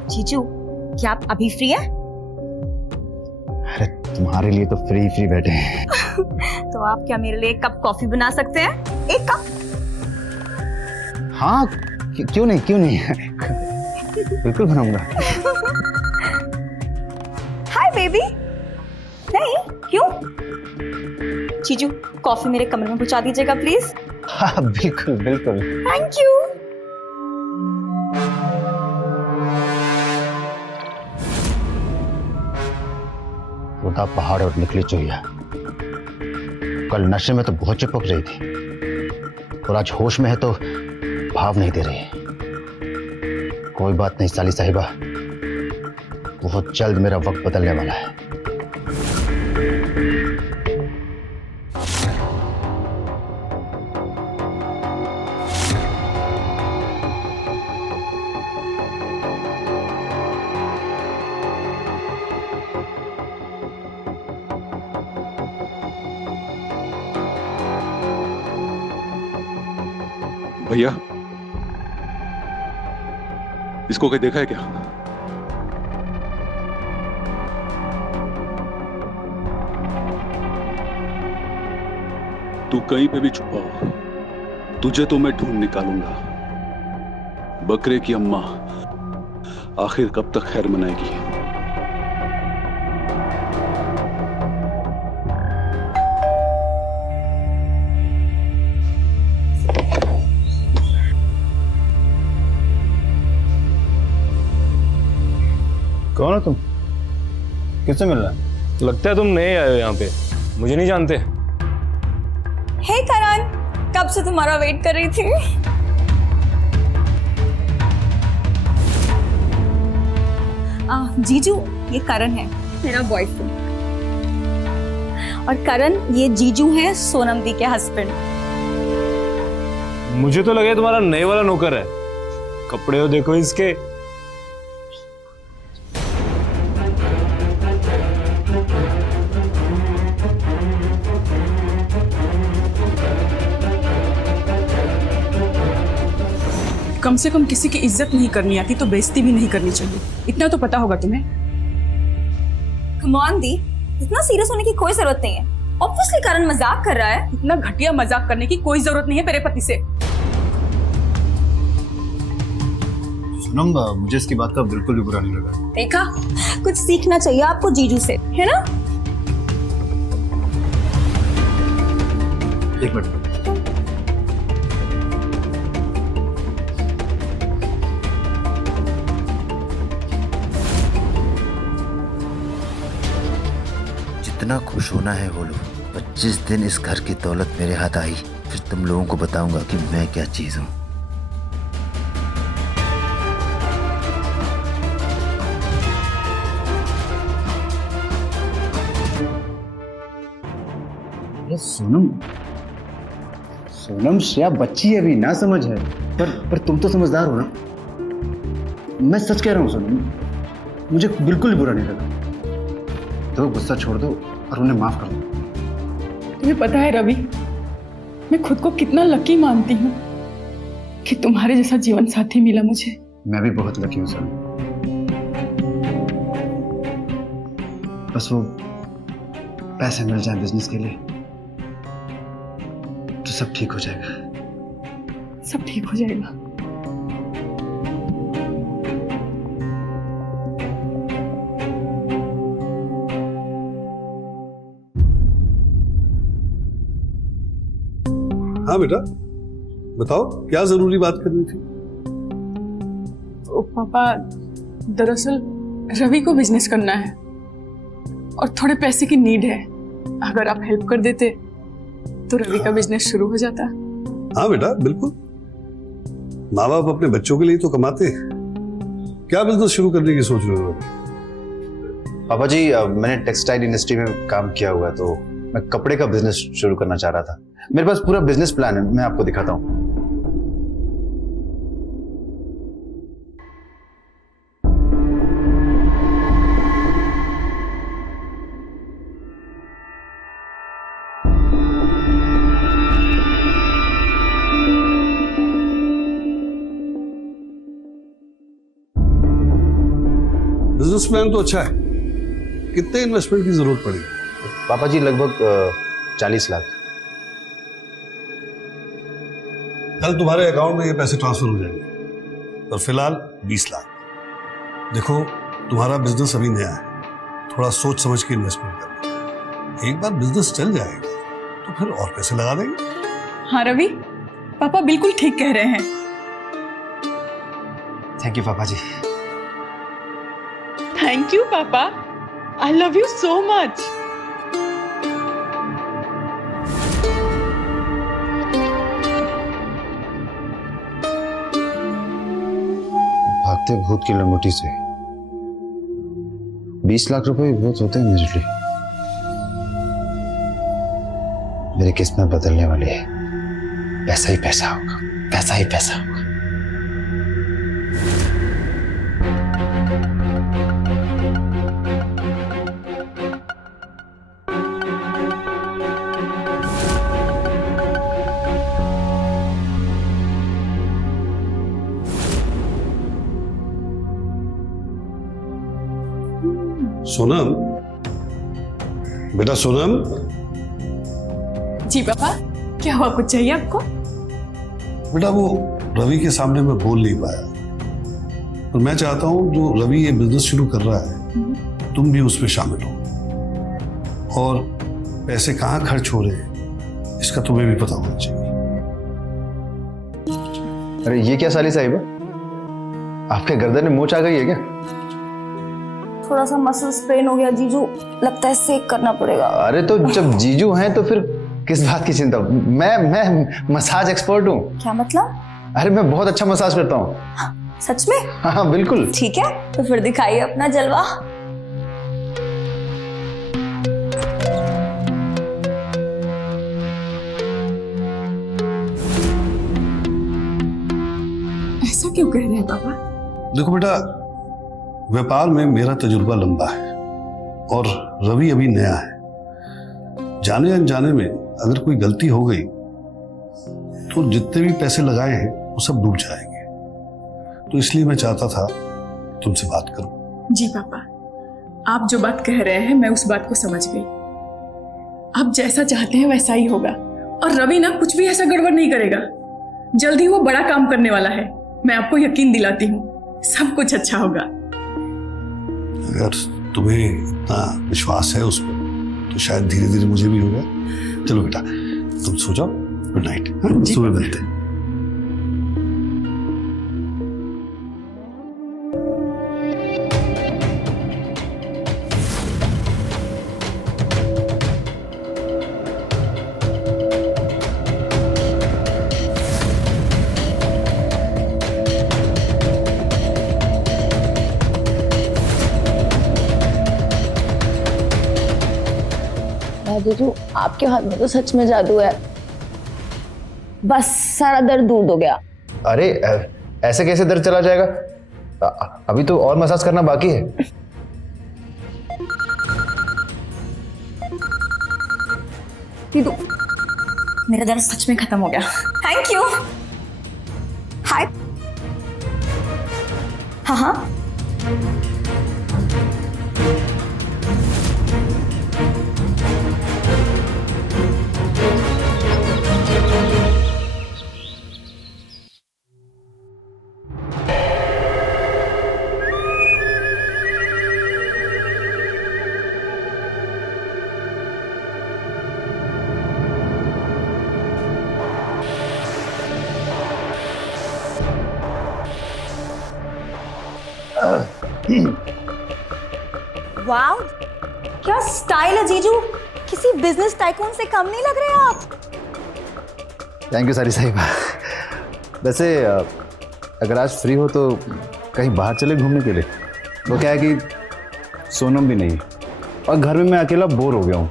जीजू, क्या आप अभी फ्री है? अरे तुम्हारे लिए तो फ्री बैठे हैं। तो आप क्या मेरे लिए एक कप कॉफी बना सकते हैं? एक कप? हाँ, क्यों नहीं बिल्कुल बनाऊंगा। Hi baby. नहीं, क्यों? जीजू, कॉफी मेरे कमरे में पहुंचा दीजिएगा प्लीज। हाँ बिल्कुल। Thank you. उड़ा पहाड़ और निकली चुहिया। कल नशे में तो बहुत चिपक रही थी और आज होश में है तो भाव नहीं दे रही है। कोई बात नहीं साली साहिबा, बहुत जल्द मेरा वक्त बदलने वाला है। भैया, इसको कहीं देखा है क्या? तू कहीं पे भी छुपा हो, तुझे तो मैं ढूंढ निकालूंगा। बकरे की अम्मा आखिर कब तक खैर मनाएगी? कौन हो तुम? किससे मिल रहा है? लगता है तुम नए आए हो यहाँ पे, मुझे नहीं जानते। हे करण, कब से तुम्हारा वेट कर रही थी। जीजू, ये करण है मेरा बॉयफ्रेंड, और करण ये जीजू है सोनम दी के हस्बैंड। मुझे तो लगे तुम्हारा नए वाला नौकर है। कपड़े हो देखो इसके। कम से कम किसी की इज्जत नहीं करनी आती तो बेइज्जती भी नहीं करनी चाहिए, इतना तो पता होगा तुम्हें। कम ऑन दी, इतना सीरियस होने की कोई जरूरत नहीं है। ऑब्वियसली करण मजाक कर रहा है। इतना घटिया मजाक करने की कोई जरूरत नहीं है मेरे पति से। सोनम, मुझे इसकी बात का बिल्कुल भी बुरा नहीं लगा। देखा, कुछ सीखना चाहिए आपको जीजू से, है ना? एक मिनट। जितना खुश होना है हो लो। 25 दिन इस घर की दौलत मेरे हाथ आई, फिर तुम लोगों को बताऊंगा कि मैं क्या चीज हूं। सोनम श्रेया बच्ची है, अभी ना समझ है, पर तुम तो समझदार हो ना। मैं सच कह रहा हूँ सोनम, मुझे बिल्कुल बुरा नहीं लगा। तो गुस्सा छोड़ दो और उन्हें माफ कर दो। तुम्हें पता है रवि, मैं खुद को कितना लकी मानती हूँ कि तुम्हारे जैसा जीवन साथी मिला मुझे। मैं भी बहुत लकी हूँ सर। बस वो पैसे मिल जाए बिजनेस के लिए तो सब ठीक हो जाएगा। सब ठीक हो जाएगा। हाँ बेटा, बताओ क्या जरूरी बात करनी थी? ओ पापा, दरअसल रवि को बिजनेस करना है और थोड़े पैसे की नीड है। अगर आप हेल्प कर देते तो रवि का बिजनेस शुरू हो जाता। हाँ बेटा, बिल्कुल। माँ बाप अपने बच्चों के लिए तो कमाते हैं। क्या बिजनेस शुरू करने की सोच रहे हो? पापा जी, मैंने टेक्सटाइल इंडस्ट्री में काम किया हुआ है, तो मैं कपड़े का बिजनेस शुरू करना चाह रहा था। मेरे पास पूरा बिजनेस प्लान है, मैं आपको दिखाता हूँ। बिजनेस प्लान तो अच्छा है। कितने इन्वेस्टमेंट की जरूरत पड़ेगी? पापा जी, लगभग 40 लाख। कल तुम्हारे अकाउंट में ये पैसे ट्रांसफर हो जाएंगे, और फिलहाल 20 लाख। देखो, तुम्हारा बिजनेस अभी नया है, थोड़ा सोच समझ के इन्वेस्टमेंट करना। एक बार बिजनेस चल जाएगा तो फिर और पैसे लगा देंगे। हाँ रवि, पापा बिल्कुल ठीक कह रहे हैं। थैंक यू पापा जी। थैंक यू पापा, I love you so much. भागते भूत की लंगोटी से 20 लाख रुपए बहुत होते हैं मेरे लिए। मेरी किस्मत बदलने वाली है। पैसा ही पैसा होगा, पैसा ही पैसा होगा। सोनम, बेटा सोनम। जी पापा, क्या हुआ? कुछ चाहिए आपको? बेटा, वो रवि के सामने मैं बोल नहीं पाया, और मैं चाहता हूं जो रवि ये बिजनेस शुरू कर रहा है तुम भी उसमें शामिल हो, और पैसे कहाँ खर्च हो रहे हैं इसका तुम्हें भी पता होना चाहिए। अरे ये क्या साली साहिबा, आपके गर्दन में मोच आ गई है क्या? थोड़ा सा मसल स्ट्रेन हो गया जीजू, लगता है सेक करना पड़ेगा। अरे तो जब जीजू हैं तो फिर किस बात की चिंता? मैं मसाज एक्सपर्ट हूँ। क्या मतलब? अरे मैं बहुत अच्छा मसाज करता हूँ। सच में? हाँ बिल्कुल। ठीक है, तो फिर दिखाइए अपना जलवा। ऐसा क्यों कह रहे हैं पापा? देखो बेटा, व्यापार में मेरा तजुर्बा लंबा है और रवि अभी नया है। जाने अनजाने में अगर कोई गलती हो गई तो जितने भी पैसे लगाए हैं वो सब डूब जाएंगे। तो इसलिए मैं चाहता था तुमसे बात करूं। जी पापा, आप जो बात कह रहे हैं मैं उस बात को समझ गई। आप जैसा चाहते हैं वैसा ही होगा, और रवि ना कुछ भी ऐसा गड़बड़ नहीं करेगा। जल्द ही वो बड़ा काम करने वाला है, मैं आपको यकीन दिलाती हूँ। सब कुछ अच्छा होगा। अगर तुम्हें इतना विश्वास है उस पर तो शायद धीरे धीरे मुझे भी होगा। चलो बेटा, तुम सो जाओ। Good night. सुबह मिलते हैं। जीजू, आपके हाथ में तो सच में जादू है। बस सारा दर्द दूर हो गया। अरे ऐसे कैसे दर्द चला जाएगा? अभी तो और मसाज करना बाकी है। दीदू मेरा दर्द सच में खत्म हो गया। Thank you. हाय। हाँ हाँ। वाह, क्या स्टाइल है जीजू, किसी बिजनेस टाइकून से कम नहीं लग रहे आप। थैंक यू सारी साहिबा। वैसे अगर आज फ्री हो तो कहीं बाहर चले घूमने के लिए। वो क्या है कि सोनम भी नहीं और घर में मैं अकेला बोर हो गया हूँ।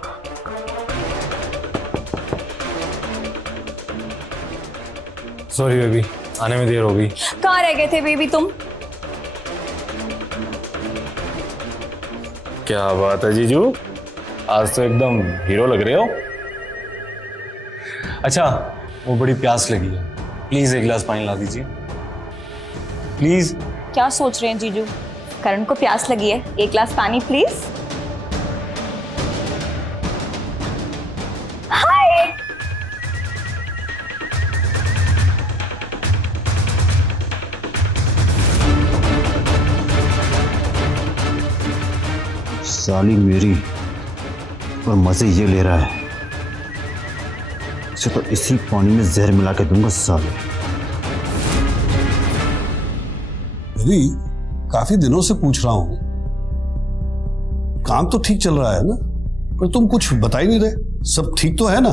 सॉरी बेबी, आने में देर हो गई। कहाँ रह गए थे बेबी तुम? क्या बात है जीजू, आज तो एकदम हीरो लग रहे हो। अच्छा, वो बड़ी प्यास लगी है, प्लीज एक गिलास पानी ला दीजिए प्लीज। क्या सोच रहे हैं जीजू? करण को प्यास लगी है, एक गिलास पानी प्लीज। हाय। साली मेरी और मजे ये ले रहा है, इसे तो इसी पानी में जहर मिला के दूंगा साले। रवि, काफी दिनों से पूछ रहा हूं, काम तो ठीक चल रहा है ना? पर तुम कुछ बता ही नहीं रहे, सब ठीक तो है ना?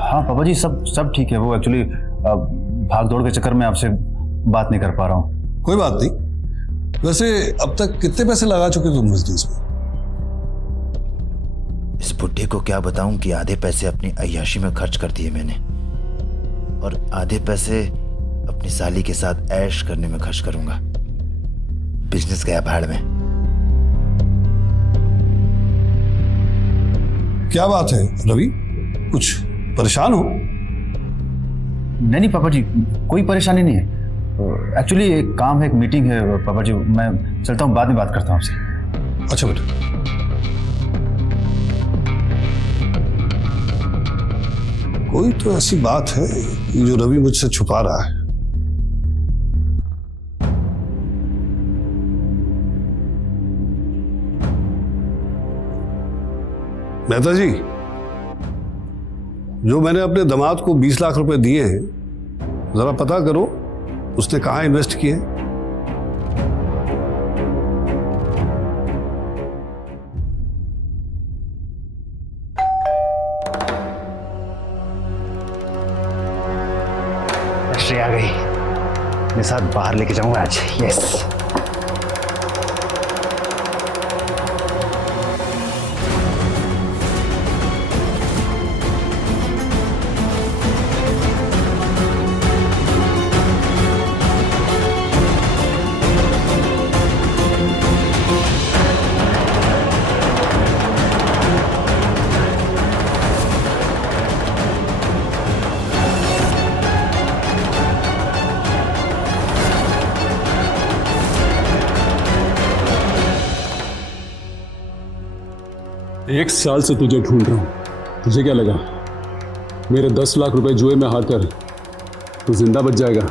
हाँ पापा जी, सब ठीक है। वो एक्चुअली भाग दौड़ के चक्कर में आपसे बात नहीं कर पा रहा हूँ। कोई बात नहीं। वैसे अब तक कितने पैसे लगा चुके तुम बिजनेस में? इस बुड्ढे को क्या बताऊं कि आधे पैसे अपनी अय्याशी में खर्च कर दिए मैंने और आधे पैसे अपनी साली के साथ ऐश करने में खर्च करूंगा। बिजनेस गया भाड़ में। क्या बात है रवि, कुछ परेशान हो? नहीं पापा जी, कोई परेशानी नहीं है। एक्चुअली एक काम है, एक मीटिंग है पापा जी, मैं चलता हूँ, बाद में बात करता हूँ आपसे। अच्छा बेटा। कोई तो ऐसी बात है जो रवि मुझसे छुपा रहा है। मेहता जी, जो मैंने अपने दामाद को 20 लाख रुपए दिए हैं, जरा पता करो उसने कहाँ इन्वेस्ट किए। आ गई, मेरे साथ बाहर लेके जाऊंगा आज। यस। एक साल से तुझे ढूंढ रहा हूं। तुझे क्या लगा मेरे 10 लाख रुपए जुए में हार कर तू जिंदा बच जाएगा?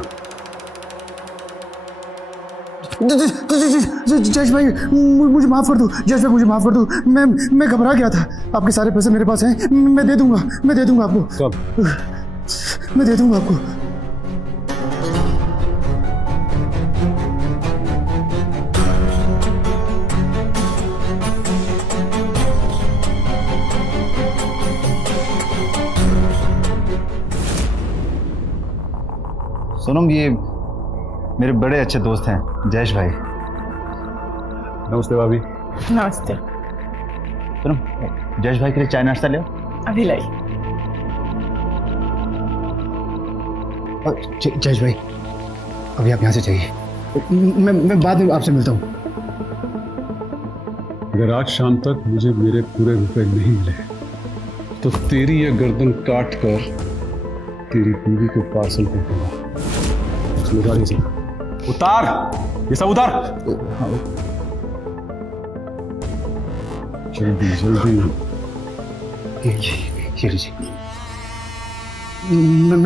जज भाई मुझे माफ कर दो, जज भाई मुझे माफ कर दो। मैं घबरा गया था। आपके सारे पैसे मेरे पास हैं, मैं दे दूंगा आपको। कब? मैं दे दूंगा आपको। सोनम, ये मेरे बड़े अच्छे दोस्त हैं जयेश भाई। नमस्ते भाभी। नमस्ते। सोनम, जयेश भाई के लिए चाय नाश्ता ले आओ। अभी लाई। जयेश भाई, अभी आप यहाँ से जाइए, मैं बाद में आपसे मिलता हूँ। अगर आज शाम तक मुझे मेरे पूरे रुपए नहीं मिले तो तेरी ये गर्दन काट कर तेरी बीवी को पार्सल कर दूंगा। उतार ये सब, उतार ये सब, उतार। जल्दी जल्दी। ये लीजिए।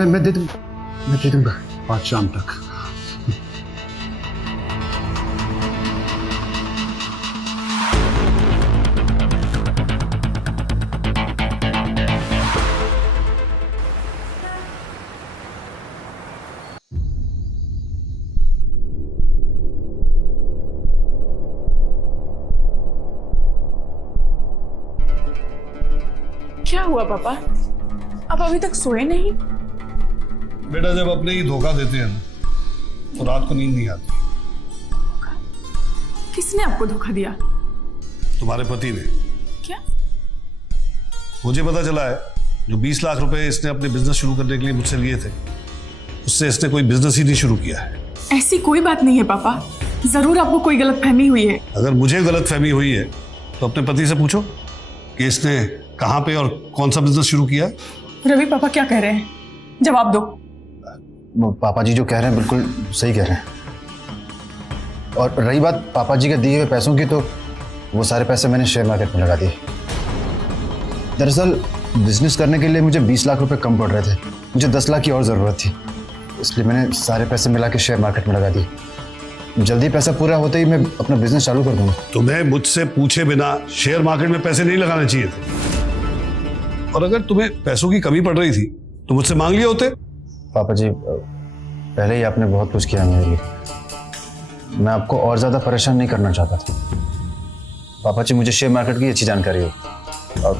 मैं दे दूंगा आज शाम तक। क्या हुआ पापा, आप अभी तक सोए नहीं? बेटा जब अपने ही धोखा देते हैं ना तो रात को नींद नहीं आती। किसने आपको धोखा दिया? तुम्हारे पति ने। क्या? मुझे पता चला है जो 20 लाख रुपए इसने अपने बिजनेस शुरू करने के लिए मुझसे लिए थे, उससे इसने कोई बिजनेस ही नहीं शुरू किया है। ऐसी कोई बात नहीं है पापा, जरूर आपको कोई गलतफहमी हुई है। अगर मुझे गलतफहमी हुई है तो अपने पति से पूछो कि इसने कहाँ पे और कौन सा बिजनेस शुरू किया। रवि पापा क्या कह रहे हैं, जवाब दो। पापा जी जो कह रहे हैं बिल्कुल सही कह रहे हैं। और रही बात पापा जी के दिए हुए पैसों की, तो वो सारे पैसे मैंने शेयर मार्केट में लगा दिए। दरअसल बिजनेस करने के लिए मुझे 20 लाख रुपए कम पड़ रहे थे, मुझे 10 लाख की और ज़रूरत थी, इसलिए मैंने सारे पैसे मिला के शेयर मार्केट में लगा दिए। जल्दी पैसा पूरा होते ही मैं अपना बिजनेस चालू कर दूंगा। तुम्हें मुझसे पूछे बिना शेयर मार्केट में पैसे नहीं लगाने चाहिए थे, और अगर तुम्हें पैसों की कमी पड़ रही थी तो मुझसे मांग लिए होते। पापा जी पहले ही आपने बहुत कुछ किया मेरे लिए, मैं आपको और ज्यादा परेशान नहीं करना चाहता था। पापा जी मुझे शेयर मार्केट की अच्छी जानकारी है और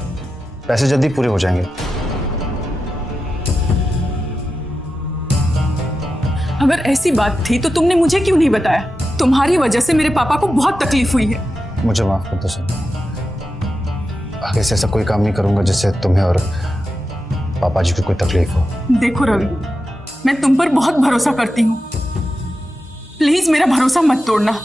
पैसे जल्दी पूरे हो जाएंगे। अगर ऐसी बात थी तो तुमने मुझे क्यों नहीं बताया? तुम्हारी वजह से मेरे पापा को बहुत तकलीफ हुई है। मुझे माफ कर दो सर, आगे से ऐसा कोई काम नहीं करूंगा जिससे तुम्हें और पापा जी को कोई तकलीफ हो। देखो रवि, मैं तुम पर बहुत भरोसा करती हूँ, प्लीज मेरा भरोसा मत तोड़ना।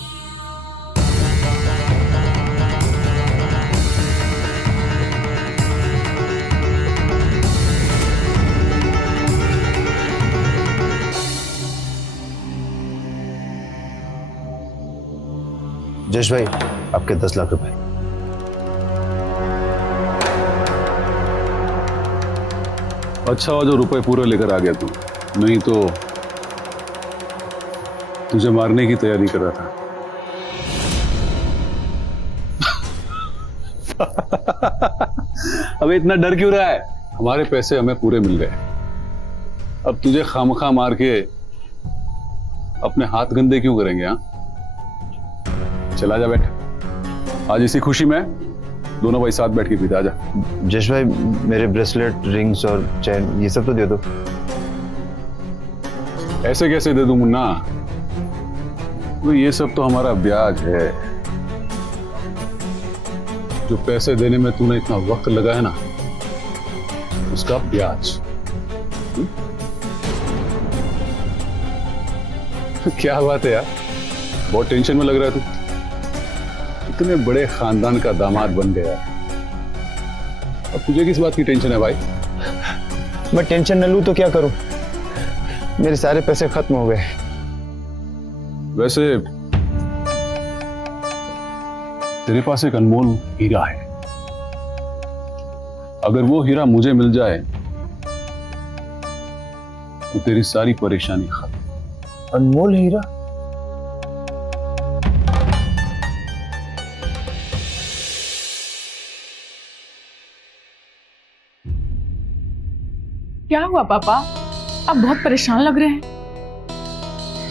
जयेश भाई आपके 10 लाख रुपए। अच्छा हुआ जो रुपए पूरे लेकर आ गया तू, नहीं तो तुझे मारने की तैयारी कर रहा था। अबे इतना डर क्यों रहा है? हमारे पैसे हमें पूरे मिल गए, अब तुझे खामखा मार के अपने हाथ गंदे क्यों करेंगे? हाँ चला जा, बैठ। आज इसी खुशी में दोनों भाई साथ बैठ के पीते। आजा। जयेश भाई मेरे ब्रेसलेट, रिंग्स और चैन ये सब तो दे दो। ऐसे कैसे दे दूं मुन्ना? तो ये सब तो हमारा ब्याज है। जो पैसे देने में तूने इतना वक्त लगा है ना, उसका ब्याज। क्या बात है यार, बहुत टेंशन में लग रहा है तू। इतने बड़े खानदान का दामाद बन गया, अब तुझे किस बात की टेंशन है भाई? मैं टेंशन न लूं तो क्या करूं, मेरे सारे पैसे खत्म हो गए। वैसे तेरे पास एक अनमोल हीरा है, अगर वो हीरा मुझे मिल जाए तो तेरी सारी परेशानी खत्म। अनमोल हीरा? क्या हुआ पापा, आप बहुत परेशान लग रहे हैं।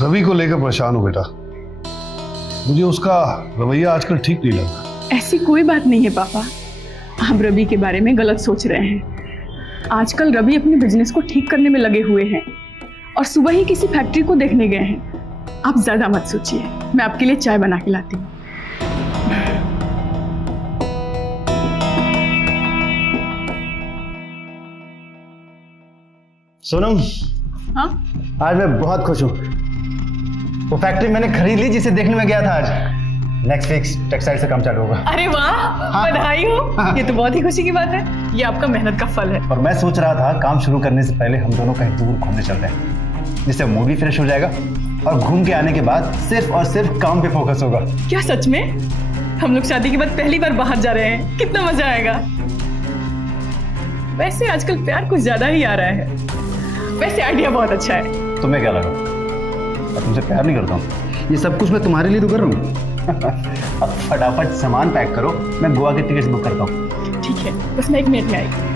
रवि को लेकर परेशान हो बेटा, मुझे उसका रवैया आजकल ठीक नहीं लगा। ऐसी कोई बात नहीं है पापा, आप रवि के बारे में गलत सोच रहे हैं। आजकल रवि अपने बिजनेस को ठीक करने में लगे हुए हैं और सुबह ही किसी फैक्ट्री को देखने गए हैं। आप ज्यादा मत सोचिए, मैं आपके लिए चाय बना के लाती हूँ। सोनम, हाँ? आज मैं बहुत खुश हूँ। वो फैक्ट्री मैंने खरीद ली जिसे देखने में गया था आज। नेक्स्ट वीक टेक्सटाइल से काम चालू होगा। अरे वाह, बधाई हो। ये तो बहुत ही खुशी की बात है। ये आपका मेहनत का फल है। और मैं सोच रहा था काम शुरू करने से पहले हम दोनों कहीं दूर घूमने चलते हैं, जिससे मूड भी फ्रेश हो जाएगा और घूम के आने के बाद सिर्फ और सिर्फ काम पे फोकस होगा। क्या सच में? हम लोग शादी के बाद पहली बार बाहर जा रहे हैं, कितना मजा आएगा। वैसे आजकल प्यार कुछ ज्यादा ही आ रहा है। वैसे आइडिया बहुत अच्छा है। तुम्हें क्या लगा मैं तुमसे प्यार नहीं करता हूँ? ये सब कुछ मैं तुम्हारे लिए तो कर रहा हूँ। अब फटाफट सामान पैक करो, मैं गोवा की टिकट बुक करता हूँ। ठीक है, बस मैं 1 मिनट में आई।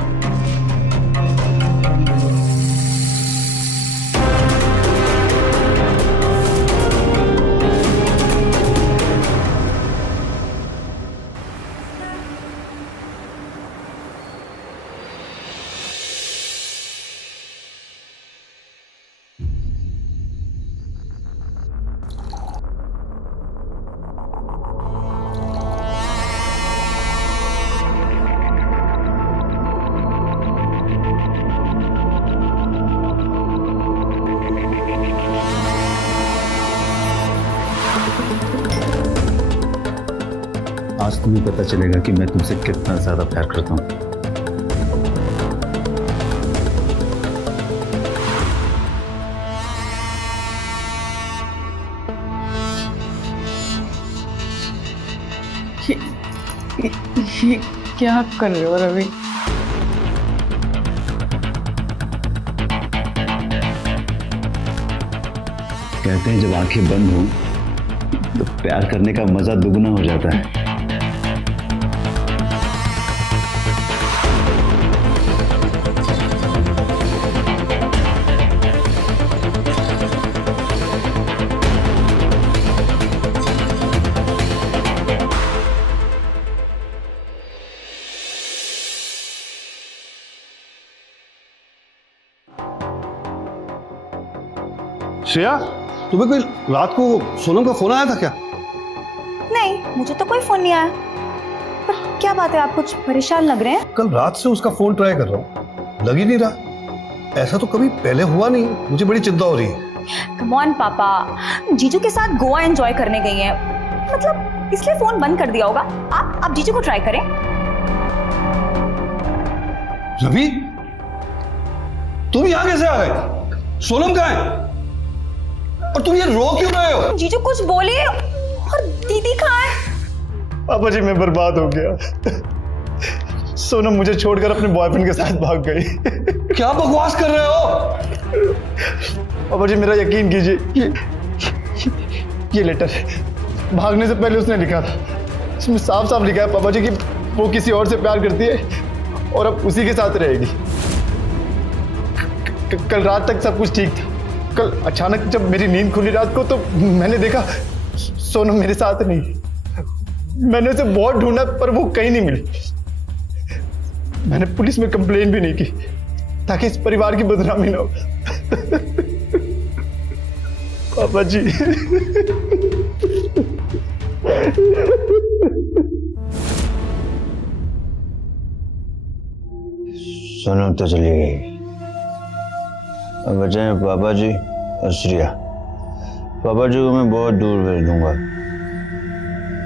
आज तुम्हें पता चलेगा कि मैं तुमसे कितना ज्यादा प्यार करता हूँ। ये क्या कर रहे हो रवि? कहते हैं जब आंखें बंद हो तो प्यार करने का मजा दुगना हो जाता है। श्रेया, तुम्हें कोई रात को सोनम का फोन आया था क्या? नहीं, मुझे तो कोई फोन नहीं आया। पर क्या बात है, आप कुछ परेशान लग रहे हैं? कल रात से उसका फोन ट्राई कर रहा हूँ, लग ही नहीं रहा। ऐसा तो कभी पहले हुआ नहीं, मुझे बड़ी चिंता हो रही है। कम ऑन पापा, जीजू के साथ गोवा एंजॉय करने गई हैं, मतलब इसलिए फोन बंद कर दिया होगा। आप जीजू को ट्राई करें। रवि, तुम यहाँ कैसे आ गए? सोनम कहाँ है? और तुम ये रो क्यों रहे हो? जीजू कुछ बोले। और दीदी कहाँ है? पापा जी मैं बर्बाद हो गया। सोनम मुझे छोड़कर अपने बॉयफ्रेंड के साथ भाग गई। क्या बकवास कर रहे हो? पापा जी मेरा यकीन कीजिए, ये लेटर भागने से पहले उसने लिखा था। इसमें साफ साफ लिखा है पापा जी कि वो किसी और से प्यार करती है और अब उसी के साथ रहेगी। कल रात तक सब कुछ ठीक था। कल अचानक जब मेरी नींद खुली रात को तो मैंने देखा सोनम मेरे साथ नहीं। मैंने उसे बहुत ढूंढा पर वो कहीं नहीं मिली। मैंने पुलिस में कंप्लेन भी नहीं की ताकि इस परिवार की बदनामी ना हो। पापा जी सोनम तो चली गई, अब बचे हैं पापा जी और श्रेया। पापा जी को मैं बहुत दूर भेज दूंगा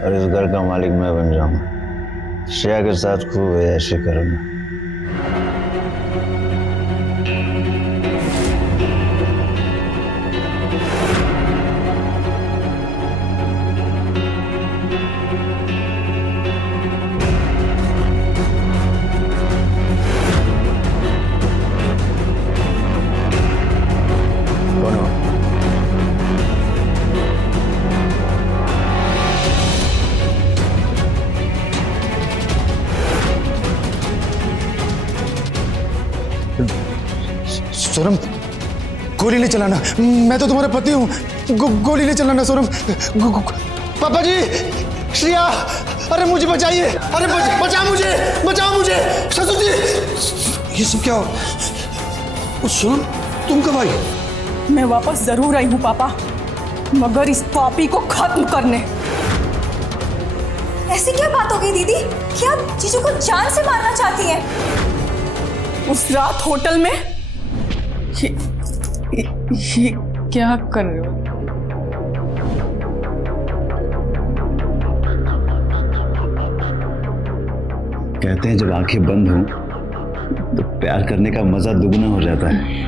और इस घर का मालिक मैं बन जाऊंगा। श्रेया के साथ खूब ऐसे करूंगा। सोनम गोली नहीं चलाना, मैं तो तुम्हारा पति हूँ। गोली नहीं चलाना सोनम। पापा जी, श्रेया, अरे मुझे बचाइए, अरे बचाओ मुझे, बचाओ मुझे। ससुर जी, ये सब क्या हो? सोनम तुम कब आई? मैं वापस जरूर आई हूँ पापा, मगर इस पापी को खत्म करने। ऐसी क्या बात हो गई दीदी? क्या आप जीजू को जान से मारना चाहती हैं? उस रात होटल में ये क्या कर रहे हो? कहते हैं जब आंखें बंद हों तो प्यार करने का मजा दुगना हो जाता है।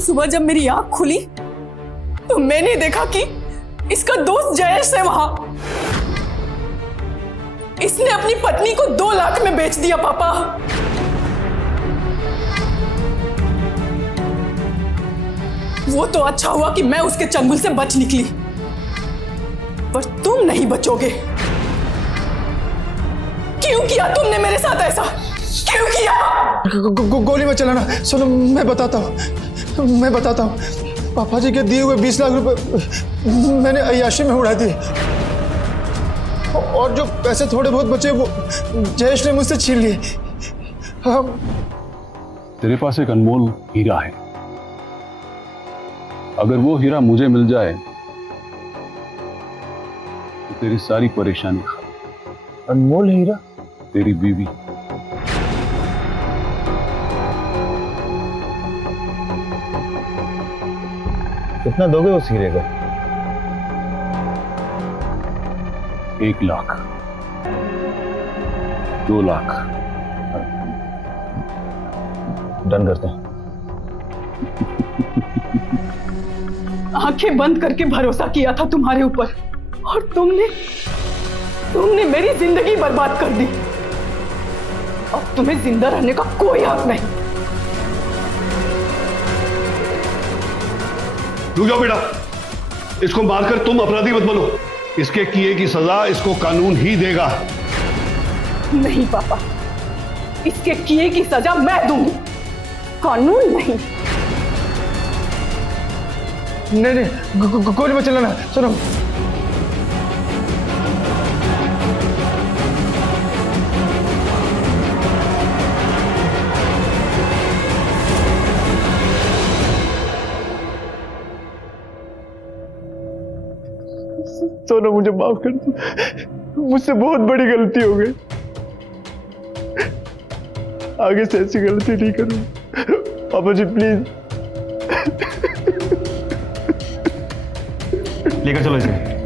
सुबह जब मेरी आंख खुली तो मैंने देखा कि इसका दोस्त जयेश है वहां। इसने अपनी पत्नी को 2 लाख में बेच दिया पापा। वो तो अच्छा हुआ कि मैं उसके चंगुल से बच निकली, पर तुम नहीं बचोगे। क्यों किया तुमने मेरे साथ ऐसा? क्यों किया? गोली मत चलाना। सुनो, मैं बताता हूँ। पापा जी के दिए हुए 20 लाख रुपए मैंने अय्याशी में उड़ा दिए, और जो पैसे थोड़े बहुत बचे वो जयेश ने मुझसे छीन लिए। तेरे पास एक अनमोल हीरा है। अगर वो हीरा मुझे मिल जाए तो तेरी सारी परेशानी खत्म। अनमोल हीरा? तेरी बीवी। कितना दोगे उस हीरे का? 1 लाख, 2 लाख। डन करते हैं। आंखें बंद करके भरोसा किया था तुम्हारे ऊपर, और तुमने मेरी जिंदगी बर्बाद कर दी। अब तुम्हें जिंदा रहने का कोई हक नहीं। रुक जाओ बेटा, इसको मारकर तुम अपराधी मत बनो। इसके किए की सजा इसको कानून ही देगा। नहीं पापा, इसके किए की सजा मैं दूंगी, कानून नहीं। नहीं, गोली मत चलाना। सुनो, सोना मुझे माफ कर दो, मुझसे बहुत बड़ी गलती हो गई। आगे से ऐसी गलती नहीं करूंगा। पापा जी प्लीज। लेकर चलो इसे।